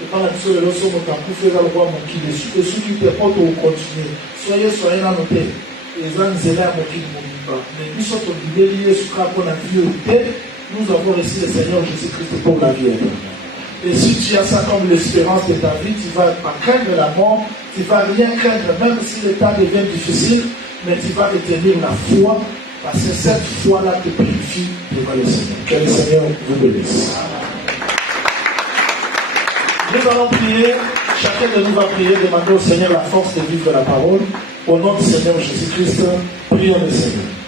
Et quand la chose est là, sur notre coup, faisant le roi, mon qui est sous, et ceux qui te portent au continuer. Soyez dans nos têtes. Les gens disent là, mon qui ne m'oublie pas. Mais nous sommes liés sur la vie au tête. Nous avons reçu le Seigneur Jésus-Christ pour la vie éternelle. Et si tu as ça comme l'espérance de ta vie, tu ne vas pas craindre la mort, tu ne vas rien craindre, même si le temps devient difficile, mais tu vas retenir la foi, parce que cette foi-là te purifie devant le Seigneur. Que le Seigneur vous bénisse. Nous allons prier, chacun de nous va prier, demander au Seigneur la force de vivre la parole. Au nom du Seigneur Jésus-Christ, prions le Seigneur.